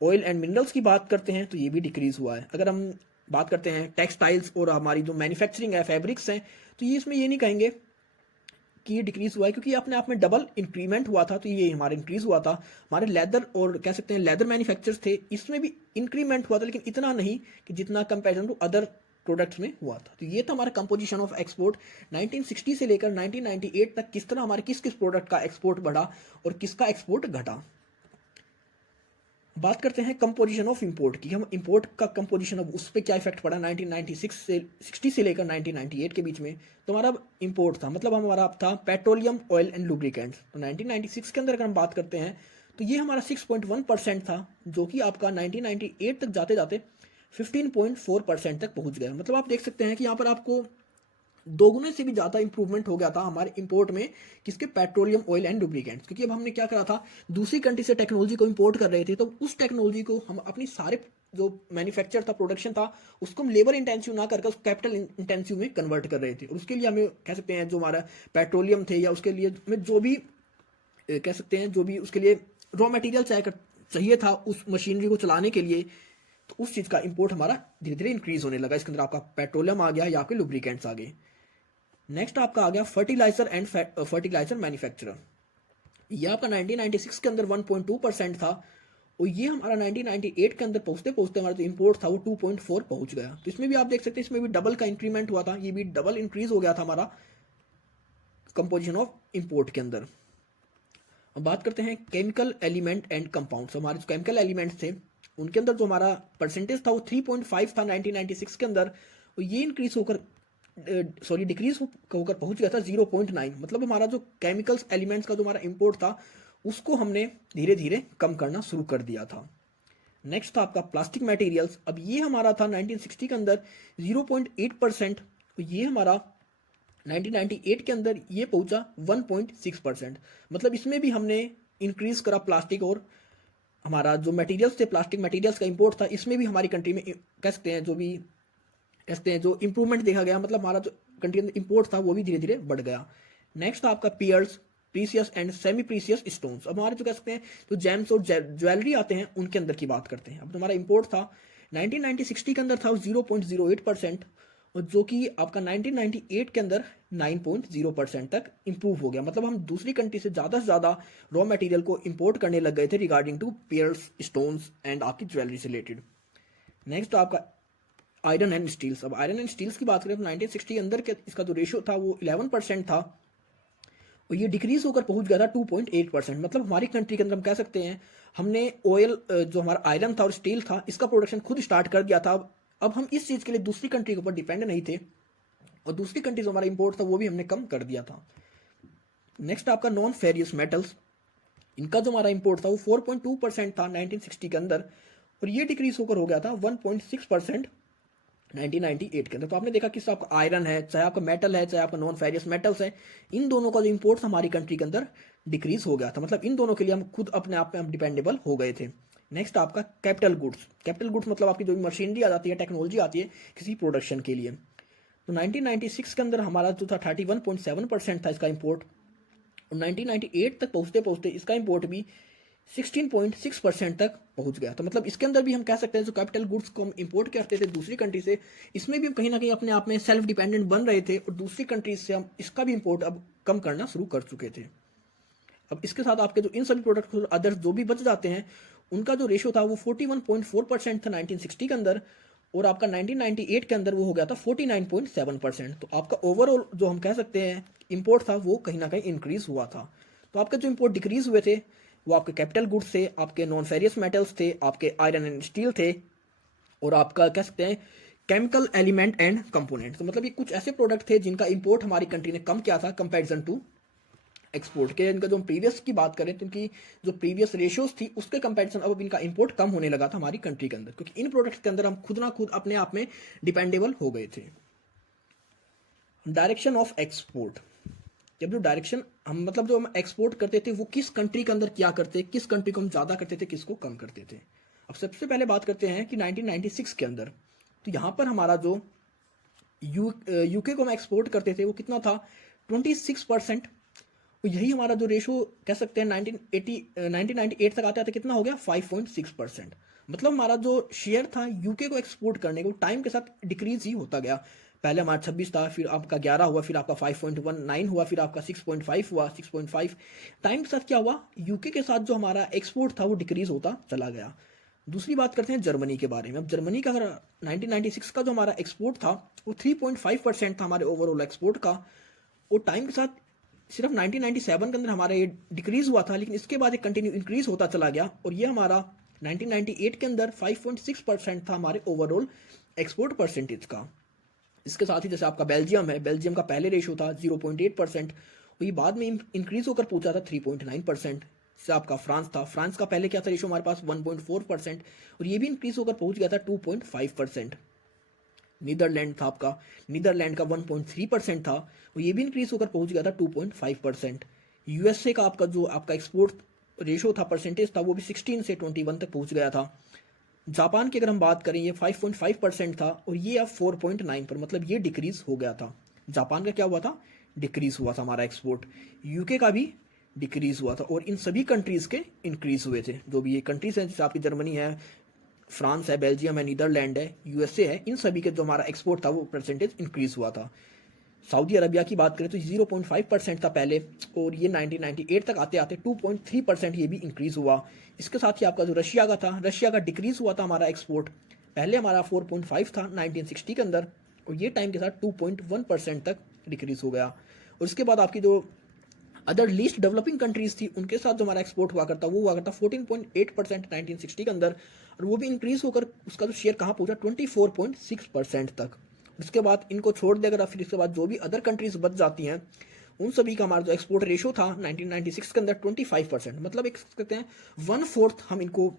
ऑयल एंड मिनरल्स की बात करते हैं तो ये भी डिक्रीज हुआ है। अगर हम बात करते हैं टेक्सटाइल्स और हमारी जो मैन्युफैक्चरिंग है, फैब्रिक्स हैं, तो ये इसमें ये नहीं कहेंगे कि ये डिक्रीज हुआ है, क्योंकि अपने आप में डबल इंक्रीमेंट हुआ था, तो ये हमारा इंक्रीज हुआ था। हमारे लेदर और कह सकते हैं लेदर मैन्युफैक्चर्स थे, इसमें भी इंक्रीमेंट हुआ था, लेकिन इतना नहीं कि जितना कंपेरिजन टू अदर प्रोडक्ट्स में हुआ था। तो ये था हमारा कंपोजिशन ऑफ एक्सपोर्ट 1960 से लेकर 1998 तक, किस तरह हमारे किस किस प्रोडक्ट का एक्सपोर्ट बढ़ा और किसका एक्सपोर्ट घटा। बात करते हैं कंपोजिशन ऑफ इंपोर्ट की, हम इंपोर्ट का कंपोजिशन अब उस पर क्या इफेक्ट पड़ा 1996 से 60 से लेकर 1998 के बीच में। तो हमारा इंपोर्ट था, मतलब हमारा था पेट्रोलियम, ऑयल एंड लुब्रिकेंट्स। तो 1996 के अंदर अगर हम बात करते हैं तो ये हमारा 6.1% था, जो कि आपका 1998 तक जाते जाते 15.4% तक पहुंच गया। मतलब आप देख सकते हैं कि यहाँ पर आपको दोगुने से भी ज़्यादा इंप्रूवमेंट हो गया था हमारे इंपोर्ट में, किसके, पेट्रोलियम, ऑयल एंड लुब्रिकेंट्स। क्योंकि अब हमने क्या करा था, दूसरी कंट्री से टेक्नोलॉजी को इंपोर्ट कर रहे थे, तो उस टेक्नोलॉजी को हम अपनी सारे जो मैन्युफैक्चर था, प्रोडक्शन था, उसको हम लेबर इंटेंसिव ना करके उसको कैपिटल इंटेंसिव में कन्वर्ट कर रहे थे। और उसके लिए हमें कह सकते हैं जो हमारा पेट्रोलियम थे, या उसके लिए हमें जो भी कह सकते हैं जो भी उसके लिए रॉ मटेरियल चाहिए था उस मशीनरी को चलाने के लिए, तो उस चीज़ का इंपोर्ट हमारा धीरे धीरे इंक्रीज होने लगा। इसके अंदर आपका पेट्रोलियम आ गया या आपके लुब्रिकेंट्स आ गए। नेक्स्ट आपका आ गया फर्टिलाइजर एंड फर्टिलाइजर मैन्युफैक्चरर। ये आपका 1996 के अंदर 1.2% था, और ये हमारा 1998 के अंदर पहुंचते पहुंचते हमारा जो इंपोर्ट था वो 2.4 पहुंच गया। तो इसमें भी आप देख सकते हैं इसमें भी डबल का इंक्रीमेंट हुआ था, ये भी डबल इंक्रीज हो गया था हमारा कंपोजिशन ऑफ इंपोर्ट के अंदर। अब बात करते हैं केमिकल एलिमेंट एंड कंपाउंड्स। हमारे जो केमिकल एलिमेंट्स थे उनके अंदर जो हमारा परसेंटेज था वो 3.5 था 1996 के अंदर, और ये इंक्रीज होकर डिक्रीज होकर पहुंच गया था 0.9। मतलब हमारा जो केमिकल्स एलिमेंट्स का जो हमारा इंपोर्ट था उसको हमने धीरे धीरे कम करना शुरू कर दिया था। नेक्स्ट था आपका प्लास्टिक मटेरियल्स। अब ये हमारा था 1960 के अंदर 0.8%, तो ये हमारा 1998 के अंदर ये पहुंचा 1.6%। मतलब इसमें भी हमने इंक्रीज करा प्लास्टिक और हमारा जो मटेरियल्स थे, प्लास्टिक मटेरियल्स का इंपोर्ट था, इसमें भी हमारी कंट्री में कह सकते हैं जो इंप्रूवमेंट देखा गया, मतलब हमारा जो कंट्री में इंपोर्ट था वो भी धीरे धीरे बढ़ गया। नेक्स्ट था आपका pearls, precious and semi precious stones. अब हमारे जो कह सकते हैं जो जेम्स और ज्वेलरी आते हैं उनके अंदर की बात करते हैं। अब हमारा इंपोर्ट था 1960 के अंदर था 0.08%, और जो कि आपका 1998 के अंदर 9.0% तक इंप्रूव हो गया। मतलब हम दूसरी कंट्री से ज़्यादा रॉ मटेरियल को इंपोर्ट करने लग गए थे regarding to pearls, stones and आपकी ज्वेलरी से रिलेटेड। नेक्स्ट आपका आयरन एंड स्टील्स। अब आयरन एंड स्टील्स की बात करें तो 1960 के अंदर के इसका जो रेशियो था वो 11% था, और ये डिक्रीज होकर पहुंच गया था 2.8%। मतलब हमारी कंट्री के अंदर हम कह सकते हैं हमने ऑयल, जो हमारा आयरन था और स्टील था, इसका प्रोडक्शन खुद स्टार्ट कर दिया था। अब हम इस चीज़ के लिए दूसरी कंट्री के ऊपर डिपेंड नहीं थे, और दूसरी कंट्री जो हमारा इंपोर्ट था वो भी हमने कम कर दिया था। नेक्स्ट आपका नॉन फेरियस मेटल्स, इनका जो हमारा इंपोर्ट था वो 4.2% था 1960 के अंदर, और ये डिक्रीज होकर हो गया था 1.6% 1998 के अंदर। तो आपने देखा कि आपका आयरन है, चाहे आपका मेटल है, चाहे आपका नॉन फेरियस मेटल्स है, इन दोनों का जो इंपोर्ट हमारी कंट्री के अंदर डिक्रीज हो गया था। मतलब इन दोनों के लिए हम खुद अपने आप में हम डिपेंडेबल हो गए थे। नेक्स्ट आपका कैपिटल गुड्स। कैपिटल गुड्स मतलब आपकी जो भी मशीनरी आ जाती है, टेक्नोलॉजी आती है किसी प्रोडक्शन के लिए। तो 1996 के अंदर हमारा जो था 31.7% था इसका इंपोर्ट, और 1998 तक पहुंचते पहुंचते इसका इंपोर्ट भी 16.6% तक पहुंच गया। तो मतलब इसके अंदर भी हम कह सकते हैं जो कैपिटल गुड्स को हम इंपोर्ट करते थे दूसरी कंट्री से, इसमें भी हम कहीं ना कहीं अपने आप में सेल्फ डिपेंडेंट बन रहे थे, और दूसरी कंट्रीज से हम इसका भी इंपोर्ट अब कम करना शुरू कर चुके थे। अब इसके साथ आपके जो इन सभी प्रोडक्ट अदर्स जो भी बच जाते हैं उनका जो रेशियो था वो 41.4% था 1960 के अंदर, और आपका 1998 के अंदर वो हो गया था 49.7%। तो आपका ओवरऑल जो हम कह सकते हैं इंपोर्ट था वो कहीं ना कहीं इंक्रीज हुआ था। तो आपके जो इंपोर्ट डिक्रीज हुए थे वो आपके कैपिटल गुड्स थे, आपके नॉन फेरियस मेटल्स थे, आपके आयरन एंड स्टील थे, और आपका कह सकते हैं केमिकल एलिमेंट एंड कंपोनेंट। तो मतलब ये कुछ ऐसे प्रोडक्ट थे जिनका इंपोर्ट हमारी कंट्री ने कम किया था कंपैरिजन टू एक्सपोर्ट के। इनका जो हम प्रीवियस की बात करें तो इनकी जो प्रीवियस रेशियोज थी उसके कंपैरिजन अब इनका इंपोर्ट कम होने लगा था हमारी कंट्री के अंदर, क्योंकि इन प्रोडक्ट्स के अंदर हम खुद ना खुद अपने आप में डिपेंडेबल हो गए थे। Direction of export. जब जो डायरेक्शन हम मतलब जो हम एक्सपोर्ट करते थे वो किस कंट्री के अंदर क्या करते, किस कंट्री को हम ज़्यादा करते थे, किसको कम करते थे। अब सबसे पहले बात करते हैं कि 1996 के अंदर, तो यहाँ पर हमारा जो यूके को हम एक्सपोर्ट करते थे वो कितना था 26%। तो यही हमारा जो रेशो कह सकते हैं 1998 तक आते आते कितना हो गया 5.6%। मतलब हमारा जो शेयर था यूके को एक्सपोर्ट करने को टाइम के साथ डिक्रीज ही होता गया। पहले हमारा 26 था, फिर आपका 11 हुआ, फिर आपका 5.19 हुआ, फिर आपका 6.5 हुआ, 6.5। टाइम के साथ क्या हुआ, यूके के साथ जो हमारा एक्सपोर्ट था वो डिक्रीज होता चला गया। दूसरी बात करते हैं जर्मनी के बारे में। अब जर्मनी का अगर 1996 का जो हमारा एक्सपोर्ट था वो 3.5% था हमारे ओवरऑल एक्सपोर्ट का, और टाइम के साथ सिर्फ 1997 के अंदर हमारा ये डिक्रीज हुआ था, लेकिन इसके बाद एक कंटिन्यू इंक्रीज होता चला गया, और ये हमारा 1998 के अंदर 5.6% था हमारे ओवरऑल एक्सपोर्ट परसेंटेज का। इसके साथ ही जैसे आपका बेल्जियम है, बेल्जियम का पहले रेशो था 0.8%, और ये बाद में इंक्रीज होकर पहुंचा था 3.9%। जैसे आपका फ्रांस था, फ्रांस का पहले क्या था रेशो हमारे पास 1.4%, और ये भी इंक्रीज होकर पहुंच गया था 2.5%। नीदरलैंड था आपका, नीदरलैंड का 1.3% था, और ये भी इंक्रीज होकर पहुंच गया था 2.5%। यूएसए का आपका जो आपका एक्सपोर्ट रेशो था, परसेंटेज था, वो भी 16 से 21 तक पहुंच गया था। जापान की अगर हम बात करें ये 5.5% था, और ये अब 4.9 पर, मतलब ये डिक्रीज हो गया था। जापान का क्या हुआ था, डिक्रीज हुआ था हमारा एक्सपोर्ट। यूके का भी डिक्रीज हुआ था, और इन सभी कंट्रीज के इंक्रीज हुए थे। जो भी ये कंट्रीज हैं जैसे आपकी जर्मनी है, फ्रांस है, बेल्जियम है, नीदरलैंड है, यूएसए है, इन सभी के जो हमारा एक्सपोर्ट था वो परसेंटेज इंक्रीज हुआ था। सऊदी अरबिया की बात करें तो 0.5% था पहले, और ये 1998 तक आते आते 2.3% ये भी इंक्रीज हुआ। इसके साथ ही आपका जो रशिया का था, रशिया का डिक्रीज हुआ था हमारा एक्सपोर्ट। पहले हमारा 4.5 था 1960 के अंदर, और ये टाइम के साथ 2.1% तक डिक्रीज हो गया। और इसके बाद आपकी जो अदर लीस्ट डेवलपिंग कंट्रीज थी उनके साथ जो हमारा एक्सपोर्ट हुआ करता वो हुआ करता 14.8% 1960 के अंदर, और वो भी इंक्रीज होकर उसका जो शेयर कहाँ पहुंचा 24.6% तक। उसके बाद इनको छोड़ देगा, फिर इसके बाद जो भी अदर कंट्रीज बच जाती हैं उन सभी का हमारा जो एक्सपोर्ट रेशो था 1996 के अंदर 25%, मतलब एक कहते हैं 1/4 हम इनको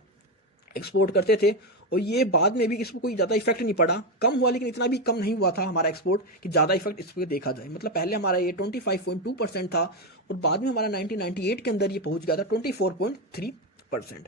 एक्सपोर्ट करते थे। और ये बाद में भी इसमें कोई ज़्यादा इफेक्ट नहीं पड़ा, कम हुआ, लेकिन इतना भी कम नहीं हुआ था हमारा एक्सपोर्ट कि ज़्यादा इफेक्ट इस पर देखा जाए। मतलब पहले हमारा ये 25.2% था, और बाद में हमारा 1998 के अंदर ये पहुंच गया था 24.3%।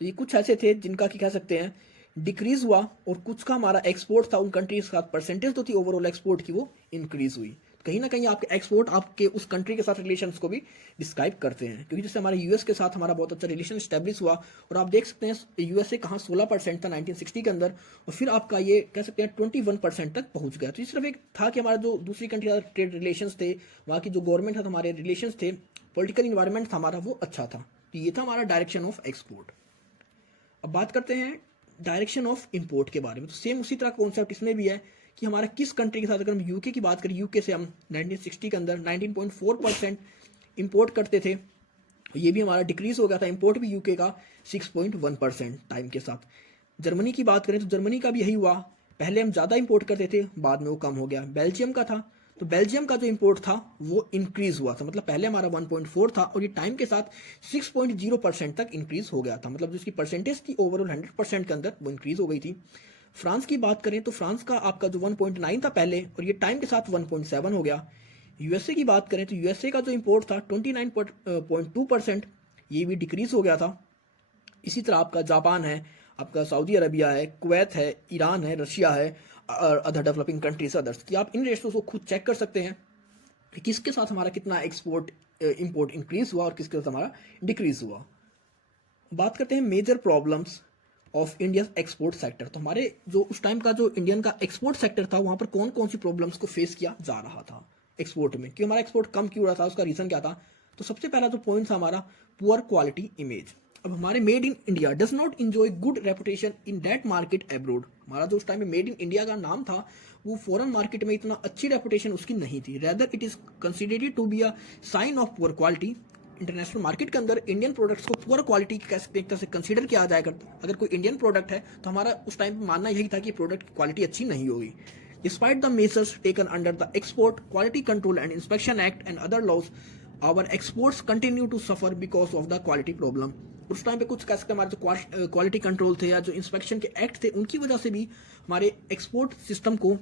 तो ये कुछ ऐसे थे जिनका कि कह सकते हैं डिक्रीज हुआ, और कुछ का हमारा एक्सपोर्ट था उन कंट्रीज के साथ, परसेंटेज तो थी ओवरऑल एक्सपोर्ट की वो इंक्रीज हुई। कहीं ना कहीं आपके एक्सपोर्ट आपके उस कंट्री के साथ रिलेशंस को भी डिस्क्राइब करते हैं, क्योंकि जैसे हमारे यूएस के साथ हमारा बहुत अच्छा रिलेशन स्टैब्लिश हुआ, और आप देख सकते हैं यूएसए कहाँ 16% था 1960 के अंदर, और फिर आपका ये कह सकते हैं 21% तक पहुंच गया। तो ये सिर्फ एक था कि हमारा जो दूसरी कंट्री का ट्रेड रिलेशंस थे, वहाँ की जो गवर्नमेंट था, हमारे रिलेशंस थे, पॉलिटिकल इन्वायरमेंट था हमारा वो अच्छा था। तो ये था हमारा डायरेक्शन ऑफ एक्सपोर्ट। अब बात करते हैं डायरेक्शन ऑफ इंपोर्ट के बारे में। तो सेम उसी तरह कॉन्सेप्ट इसमें भी है कि हमारा किस कंट्री के साथ, अगर हम यूके की बात करें, यूके से हम 1960 के अंदर 19.4% इंपोर्ट करते थे, ये भी हमारा डिक्रीज हो गया था इंपोर्ट भी यूके का 6.1% टाइम के साथ। जर्मनी की बात करें तो जर्मनी का भी यही हुआ, पहले हम ज़्यादा इंपोर्ट करते थे, बाद में वो कम हो गया। बेल्जियम का था, तो बेल्जियम का जो इंपोर्ट था वो इंक्रीज हुआ था, मतलब पहले हमारा 1.4 था और ये टाइम के साथ 6.0% तक इंक्रीज हो गया था, मतलब जिसकी परसेंटेज थी ओवरऑल 100% के अंदर वो इंक्रीज हो गई थी। फ्रांस की बात करें तो फ्रांस का आपका जो 1.9 था पहले, और ये टाइम के साथ 1.7 हो गया। यूएसए की बात करें तो यूएसए का जो इंपोर्ट था 29.2%, ये भी डिक्रीज हो गया था। इसी तरह आपका जापान है, आपका सऊदी अरबिया है, कुवैत है, ईरान है, रशिया है, और अदर डेवलपिंग कंट्रीज अदर्स, कि आप इन रेशों को खुद चेक कर सकते हैं कि किसके साथ हमारा कितना एक्सपोर्ट इंपोर्ट इंक्रीज हुआ और किसके साथ हमारा डिक्रीज हुआ। बात करते हैं major problems of India export sector. तो हमारे जो उस टाइम का जो इंडियन का एक्सपोर्ट सेक्टर था, वहाँ पर कौन कौन सी प्रॉब्लम्स को फेस किया जा रहा था एक्सपोर्ट में, कि हमारा एक्सपोर्ट कम क्यों रहा था, उसका रीज़न क्या था। तो सबसे पहला जो पॉइंट था हमारा पुअर क्वालिटी इमेज। अब हमारे made in India does not enjoy good reputation in that market abroad. हमारा जो उस टाइम में मेड इन इंडिया का नाम था, वो फॉरेन मार्केट में इतना अच्छी रेपुटेशन उसकी नहीं थी। Rather it is considered to be a sign of poor quality. International market के अंदर इंडियन प्रोडक्ट्स को पुअर क्वालिटी की एक तरह से कंसीडर किया जाया करता। अगर कोई इंडियन प्रोडक्ट है तो हमारा उस टाइम पे मानना यही था कि प्रोडक्ट की क्वालिटी अच्छी नहीं होगी। Despite the measures taken under the export quality control and inspection act and other laws, our exports continue to suffer because of the quality problem. उस टाइम पे कुछ कह सकते हैं हमारे जो क्वालिटी कंट्रोल थे या जो इंस्पेक्शन के एक्ट थे, उनकी वजह से भी हमारे एक्सपोर्ट सिस्टम को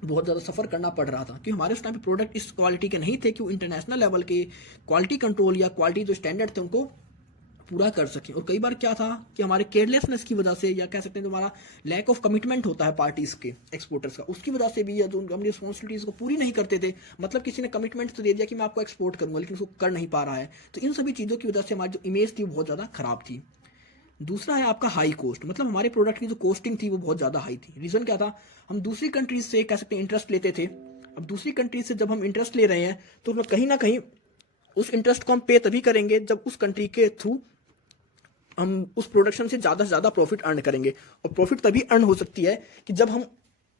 बहुत ज़्यादा सफ़र करना पड़ रहा था, क्योंकि हमारे उस टाइम पे प्रोडक्ट इस क्वालिटी के नहीं थे कि वो इंटरनेशनल लेवल के क्वालिटी कंट्रोल या क्वालिटी जो स्टैंडर्ड थे उनको पूरा कर सकें। और कई बार क्या था कि हमारे केयरलेसनेस की वजह से, या कह सकते हैं जो हमारा लैक ऑफ कमिटमेंट होता है पार्टीज के एक्सपोर्टर्स का, उसकी वजह से भी, या जो अपनी रिस्पॉन्सिबिलिटीज़ को पूरी नहीं करते थे, मतलब किसी ने कमिटमेंट तो दे दिया कि मैं आपको एक्सपोर्ट करूंगा लेकिन उसको कर नहीं पा रहा है, तो इन सभी चीज़ों की वजह से हमारी जो इमेज थी वो बहुत ज़्यादा खराब थी। दूसरा है आपका हाई कॉस्ट, मतलब हमारे प्रोडक्ट की जो कॉस्टिंग थी वो बहुत ज़्यादा हाई थी। रीज़न क्या था, हम दूसरी कंट्रीज से कह सकते हैं इंटरेस्ट लेते थे। अब दूसरी कंट्रीज से जब हम इंटरेस्ट ले रहे हैं तो कहीं ना कहीं उस इंटरेस्ट को हम पे तभी करेंगे जब उस कंट्री के थ्रू हम उस प्रोडक्शन से ज़्यादा प्रॉफिट अर्न करेंगे। और प्रॉफिट तभी अर्न हो सकती है कि जब हम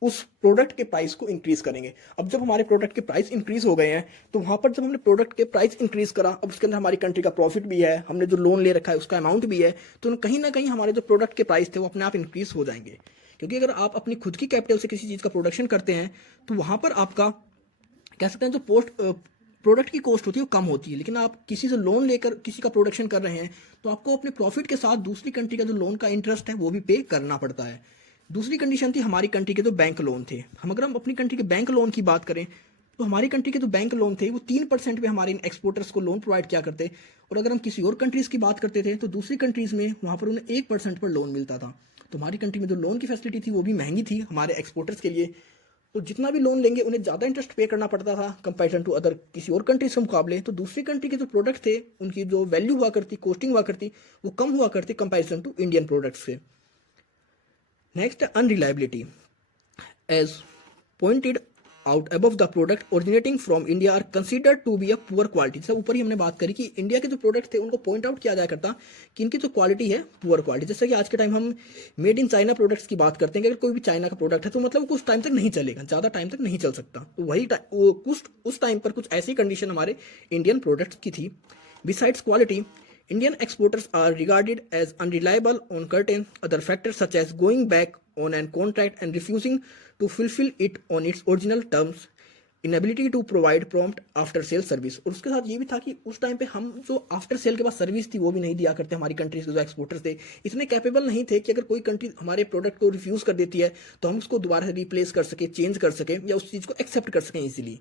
उस प्रोडक्ट के प्राइस को इंक्रीज करेंगे। अब जब हमारे प्रोडक्ट के प्राइस इंक्रीज हो गए हैं, तो वहाँ पर जब हमने प्रोडक्ट के प्राइस इंक्रीज करा, अब उसके अंदर हमारी कंट्री का प्रॉफिट भी है, हमने जो लोन ले रखा है उसका अमाउंट भी है, तो कहीं ना कहीं हमारे जो प्रोडक्ट के प्राइस थे वो अपने आप इंक्रीज हो जाएंगे। क्योंकि अगर आप अपनी खुद की कैपिटल से किसी चीज़ का प्रोडक्शन करते हैं तो वहाँ पर आपका कह सकते हैं जो प्रोडक्ट की कॉस्ट होती है वो कम होती है। लेकिन आप किसी से लोन लेकर किसी का प्रोडक्शन कर रहे हैं तो आपको अपने प्रॉफिट के साथ दूसरी कंट्री का जो लोन का इंटरेस्ट है वो भी पे करना पड़ता है। दूसरी कंडीशन थी हमारी कंट्री के जो बैंक लोन थे। अगर हम अपनी कंट्री के बैंक लोन की बात करें तो हमारी कंट्री के जो बैंक लोन थे वो 3% पे हमारे इन एक्सपोर्टर्स को लोन प्रोवाइड किया करते। और अगर हम किसी और कंट्रीज़ की बात करते थे तो दूसरी कंट्रीज़ में वहाँ पर उन्हें 1% पर लोन मिलता था। तो हमारी कंट्री में जो लोन की फैसिलिटी थी वो भी महंगी थी हमारे एक्सपोर्टर्स के लिए। तो जितना भी लोन लेंगे उन्हें ज़्यादा इंटरेस्ट पे करना पड़ता था कंपेरिजन टू अदर किसी और कंट्रीज के मुकाबले। तो दूसरी कंट्री के जो प्रोडक्ट थे उनकी जो वैल्यू हुआ करती, कॉस्टिंग हुआ करती, वो कम हुआ करती कंपेरिजन टू इंडियन प्रोडक्ट्स से। नेक्स्ट है unreliability. As pointed out above the product originating from India are considered to be a poor quality. जैसे ऊपर ही हमने बात करी कि इंडिया के जो प्रोडक्ट थे उनको पॉइंट आउट किया जाया करता कि इनकी जो क्वालिटी है पुअर क्वालिटी। जैसे कि आज के टाइम हम मेड इन चाइना प्रोडक्ट्स की बात करते हैं कि अगर कोई भी चाइना का प्रोडक्ट है तो मतलब कुछ टाइम तक नहीं चलेगा, ज़्यादा टाइम तक नहीं चल सकता। तो वही वो कुछ उस टाइम पर कुछ ऐसी कंडीशन हमारे इंडियन प्रोडक्ट्स की थी। Besides quality, Indian exporters are regarded as unreliable on certain other factors such as going back on an contract and refusing to fulfill it on its original terms, inability to provide prompt after sale service। और उसके साथ ये भी था कि उस टाइम पे हम जो आफ्टर सेल के बाद सर्विस थी वो भी नहीं दिया करते। हमारी कंट्रीज के जो एक्सपोर्टर्स थे इतने कैपेबल नहीं थे कि अगर कोई कंट्री हमारे प्रोडक्ट को रिफ्यूज़ कर देती है तो हम उसको दोबारा रिप्लेस कर सके, चेंज कर सके या उस चीज़ को एक्सेप्ट कर सकें इजीली।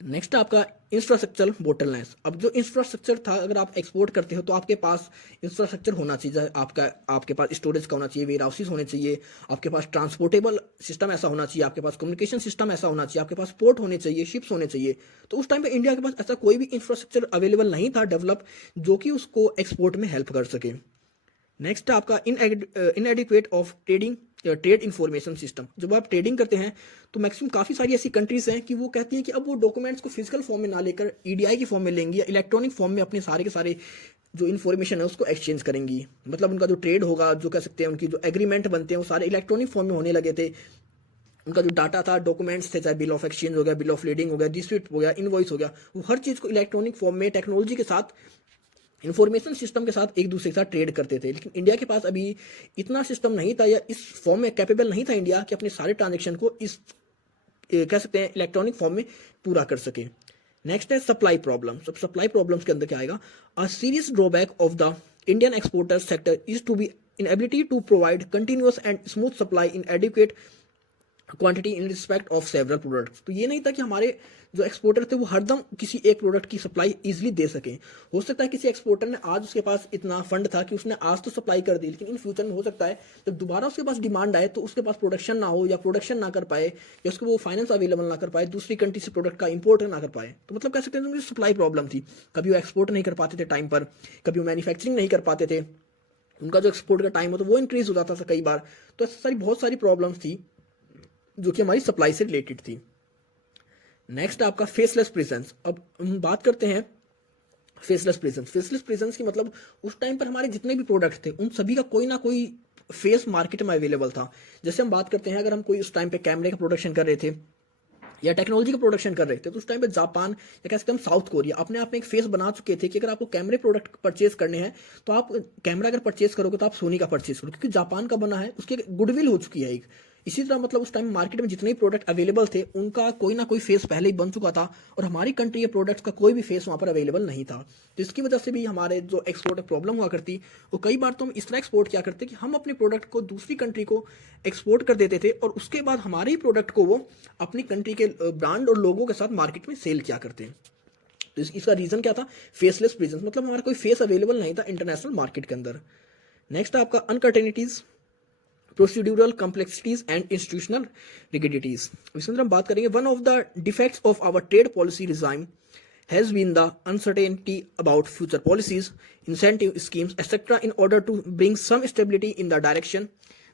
नेक्स्ट आपका इंफ्रास्ट्रक्चर बोटलनेस। अब जो इंफ्रास्ट्रक्चर था, अगर आप एक्सपोर्ट करते हो तो आपके पास इंफ्रास्ट्रक्चर होना चाहिए, जैसे आपके पास स्टोरेज का होना चाहिए, वेयर हाउसेस होने चाहिए, आपके पास ट्रांसपोर्टेबल सिस्टम ऐसा होना चाहिए, आपके पास कम्युनिकेशन सिस्टम ऐसा होना चाहिए, आपके पास पोर्ट होने चाहिए, शिप्स होने चाहिए। तो उस टाइम पे इंडिया के पास ऐसा कोई भी इंफ्रास्ट्रक्चर अवेलेबल नहीं था डेवलप, जो कि उसको एक्सपोर्ट में हेल्प कर सके। नेक्स्ट आपका इनएडिक्वेट ऑफ ट्रेड इंफॉर्मेशन सिस्टम। जब आप ट्रेडिंग करते हैं तो मैक्सिमम काफ़ी सारी ऐसी कंट्रीज हैं कि वो कहती हैं कि अब वो डॉक्यूमेंट्स को फिजिकल फॉर्म में ना लेकर ईडीआई की फॉर्म में लेंगी या इलेक्ट्रॉनिक फॉर्म में अपने सारे के सारे जो इन्फॉर्मेशन है उसको एक्सचेंज करेंगी। मतलब उनका जो ट्रेड होगा, जो कह सकते हैं उनकी जो एग्रीमेंट बनते हैं, वो सारे इलेक्ट्रॉनिक फॉर्म में होने लगे थे। उनका जो डाटा था, डॉक्यूमेंट्स थे, चाहे बिल ऑफ एक्सचेंज हो गया, बिल ऑफ लीडिंग हो गया, रिसिप्ट हो गया, इनवॉइस हो गया, वो हर चीज़ को इलेक्ट्रॉनिक फॉर्म में टेक्नोलॉजी के साथ, इंफॉर्मेशन सिस्टम के साथ एक दूसरे के साथ ट्रेड करते थे। लेकिन इंडिया के पास अभी इतना सिस्टम नहीं था या इस फॉर्म में कैपेबल नहीं था इंडिया कि अपने सारे ट्रांजेक्शन को इस कह सकते हैं इलेक्ट्रॉनिक फॉर्म में पूरा कर सके। नेक्स्ट है सप्लाई प्रॉब्लम। सब सप्लाई प्रॉब्लम्स के अंदर क्या आएगा? A serious drawback of the Indian exporter sector is to be inability to provide continuous and smooth supply in adequate quantity in respect of several products. तो ये नहीं था कि हमारे जो एक्सपोर्टर थे वो हरदम किसी एक प्रोडक्ट की सप्लाई इजीली दे सके। हो सकता है किसी एक्सपोर्टर ने आज उसके पास इतना फंड था कि उसने आज तो सप्लाई कर दी, लेकिन इन फ्यूचर में हो सकता है जब दोबारा उसके पास डिमांड आए तो उसके पास प्रोडक्शन ना हो, या प्रोडक्शन ना कर पाए, या उसको वो फाइनेंस अवेलेबल ना कर पाए, दूसरी कंट्री से प्रोडक्ट का इंपोर्ट ना कर पाए। तो मतलब कह सकते हैं उनकी सप्लाई प्रॉब्लम थी। कभी वो एक्सपोर्ट नहीं कर पाते थे टाइम पर, कभी वो मैन्युफैक्चरिंग नहीं कर पाते थे, उनका जो एक्सपोर्ट का टाइम हो तो वो इंक्रीज हो जाता था कई बार। तो ऐसी सारी बहुत सारी प्रॉब्लम्स थी जो कि हमारी सप्लाई से रिलेटेड थी। नेक्स्ट आपका फेसलेस प्रेजेंस। अब हम बात करते हैं फेसलेस प्रेजेंस। फेसलेस प्रेजेंस की मतलब उस टाइम पर हमारे जितने भी प्रोडक्ट थे उन सभी का कोई ना कोई फेस मार्केट में अवेलेबल था। जैसे हम बात करते हैं, अगर हम कोई उस टाइम पे कैमरे का प्रोडक्शन कर रहे थे या टेक्नोलॉजी का प्रोडक्शन कर रहे थे, तो उस टाइम पे जापान या कह सकते हैं हम साउथ कोरिया अपने आप में एक फेस बना चुके थे कि अगर आपको कैमरे प्रोडक्ट परचेज करने हैं तो आप कैमरा अगर परचेज करोगे तो आप सोनी का परचेज करो, क्योंकि जापान का बना है, उसकी गुडविल हो चुकी है एक। इसी तरह मतलब उस टाइम मार्केट में जितने भी प्रोडक्ट अवेलेबल थे उनका कोई ना कोई फेस पहले ही बन चुका था, और हमारी कंट्री के प्रोडक्ट्स का कोई भी फेस वहाँ पर अवेलेबल नहीं था। तो इसकी वजह से भी हमारे जो एक्सपोर्ट प्रॉब्लम हुआ करती, वो कई बार तो हम इस तरह एक्सपोर्ट किया करते कि हम अपने प्रोडक्ट को दूसरी कंट्री को एक्सपोर्ट कर देते थे और उसके बाद हमारे ही प्रोडक्ट को वो अपनी कंट्री के ब्रांड और लोगों के साथ मार्केट में सेल किया करते हैं। तो इसका रीजन क्या था? फेसलेस प्रेजेंस, मतलब हमारा कोई फेस अवेलेबल नहीं था इंटरनेशनल मार्केट के अंदर। नेक्स्ट आपका uncertainties, procedural complexities and institutional rigidities. इसके अंदर हम बात करेंगे one of the defects of our trade policy regime has been the uncertainty about future policies, incentive schemes, etc. In order to bring some stability in the direction,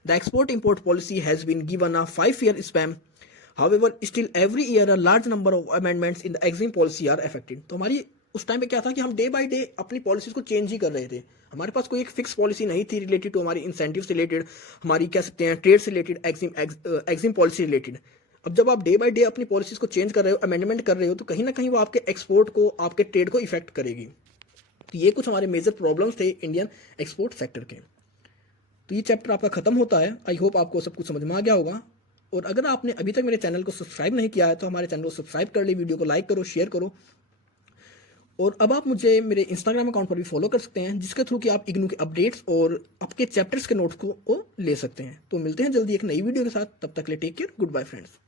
the export-import policy has been given a 5-year span. However, still every year a large number of amendments in the EXIM policy are affected. तो हमारी उस टाइम पे क्या था कि हम डे बाय डे अपनी पॉलिसीज को चेंज ही कर रहे थे। हमारे पास कोई एक फिक्स पॉलिसी नहीं थी रिलेटेड टू हमारी इंसेंटिव से रिलेटेड, हमारी कह सकते हैं ट्रेड से रिलेटेड, एग्जिम पॉलिसी रिलेटेड। अब जब आप डे बाय डे अपनी पॉलिसीज को चेंज कर रहे हो, अमेंडमेंट कर रहे हो, तो कहीं ना कहीं वो आपके एक्सपोर्ट को, आपके ट्रेड को इफेक्ट करेगी। तो ये कुछ हमारे मेजर प्रॉब्लम्स थे इंडियन एक्सपोर्ट सेक्टर के। तो ये चैप्टर आपका खत्म होता है। आई होप आपको सब कुछ समझ में आ गया होगा। और अगर आपने अभी तक मेरे चैनल को सब्सक्राइब नहीं किया है तो हमारे चैनल को सब्सक्राइब कर ले, वीडियो को लाइक करो, शेयर करो। और अब आप मुझे मेरे इंस्टाग्राम अकाउंट पर भी फॉलो कर सकते हैं, जिसके थ्रू कि आप इग्नू के अपडेट्स और आपके चैप्टर्स के नोट्स को ले सकते हैं। तो मिलते हैं जल्दी एक नई वीडियो के साथ, तब तक ले take care, goodbye friends.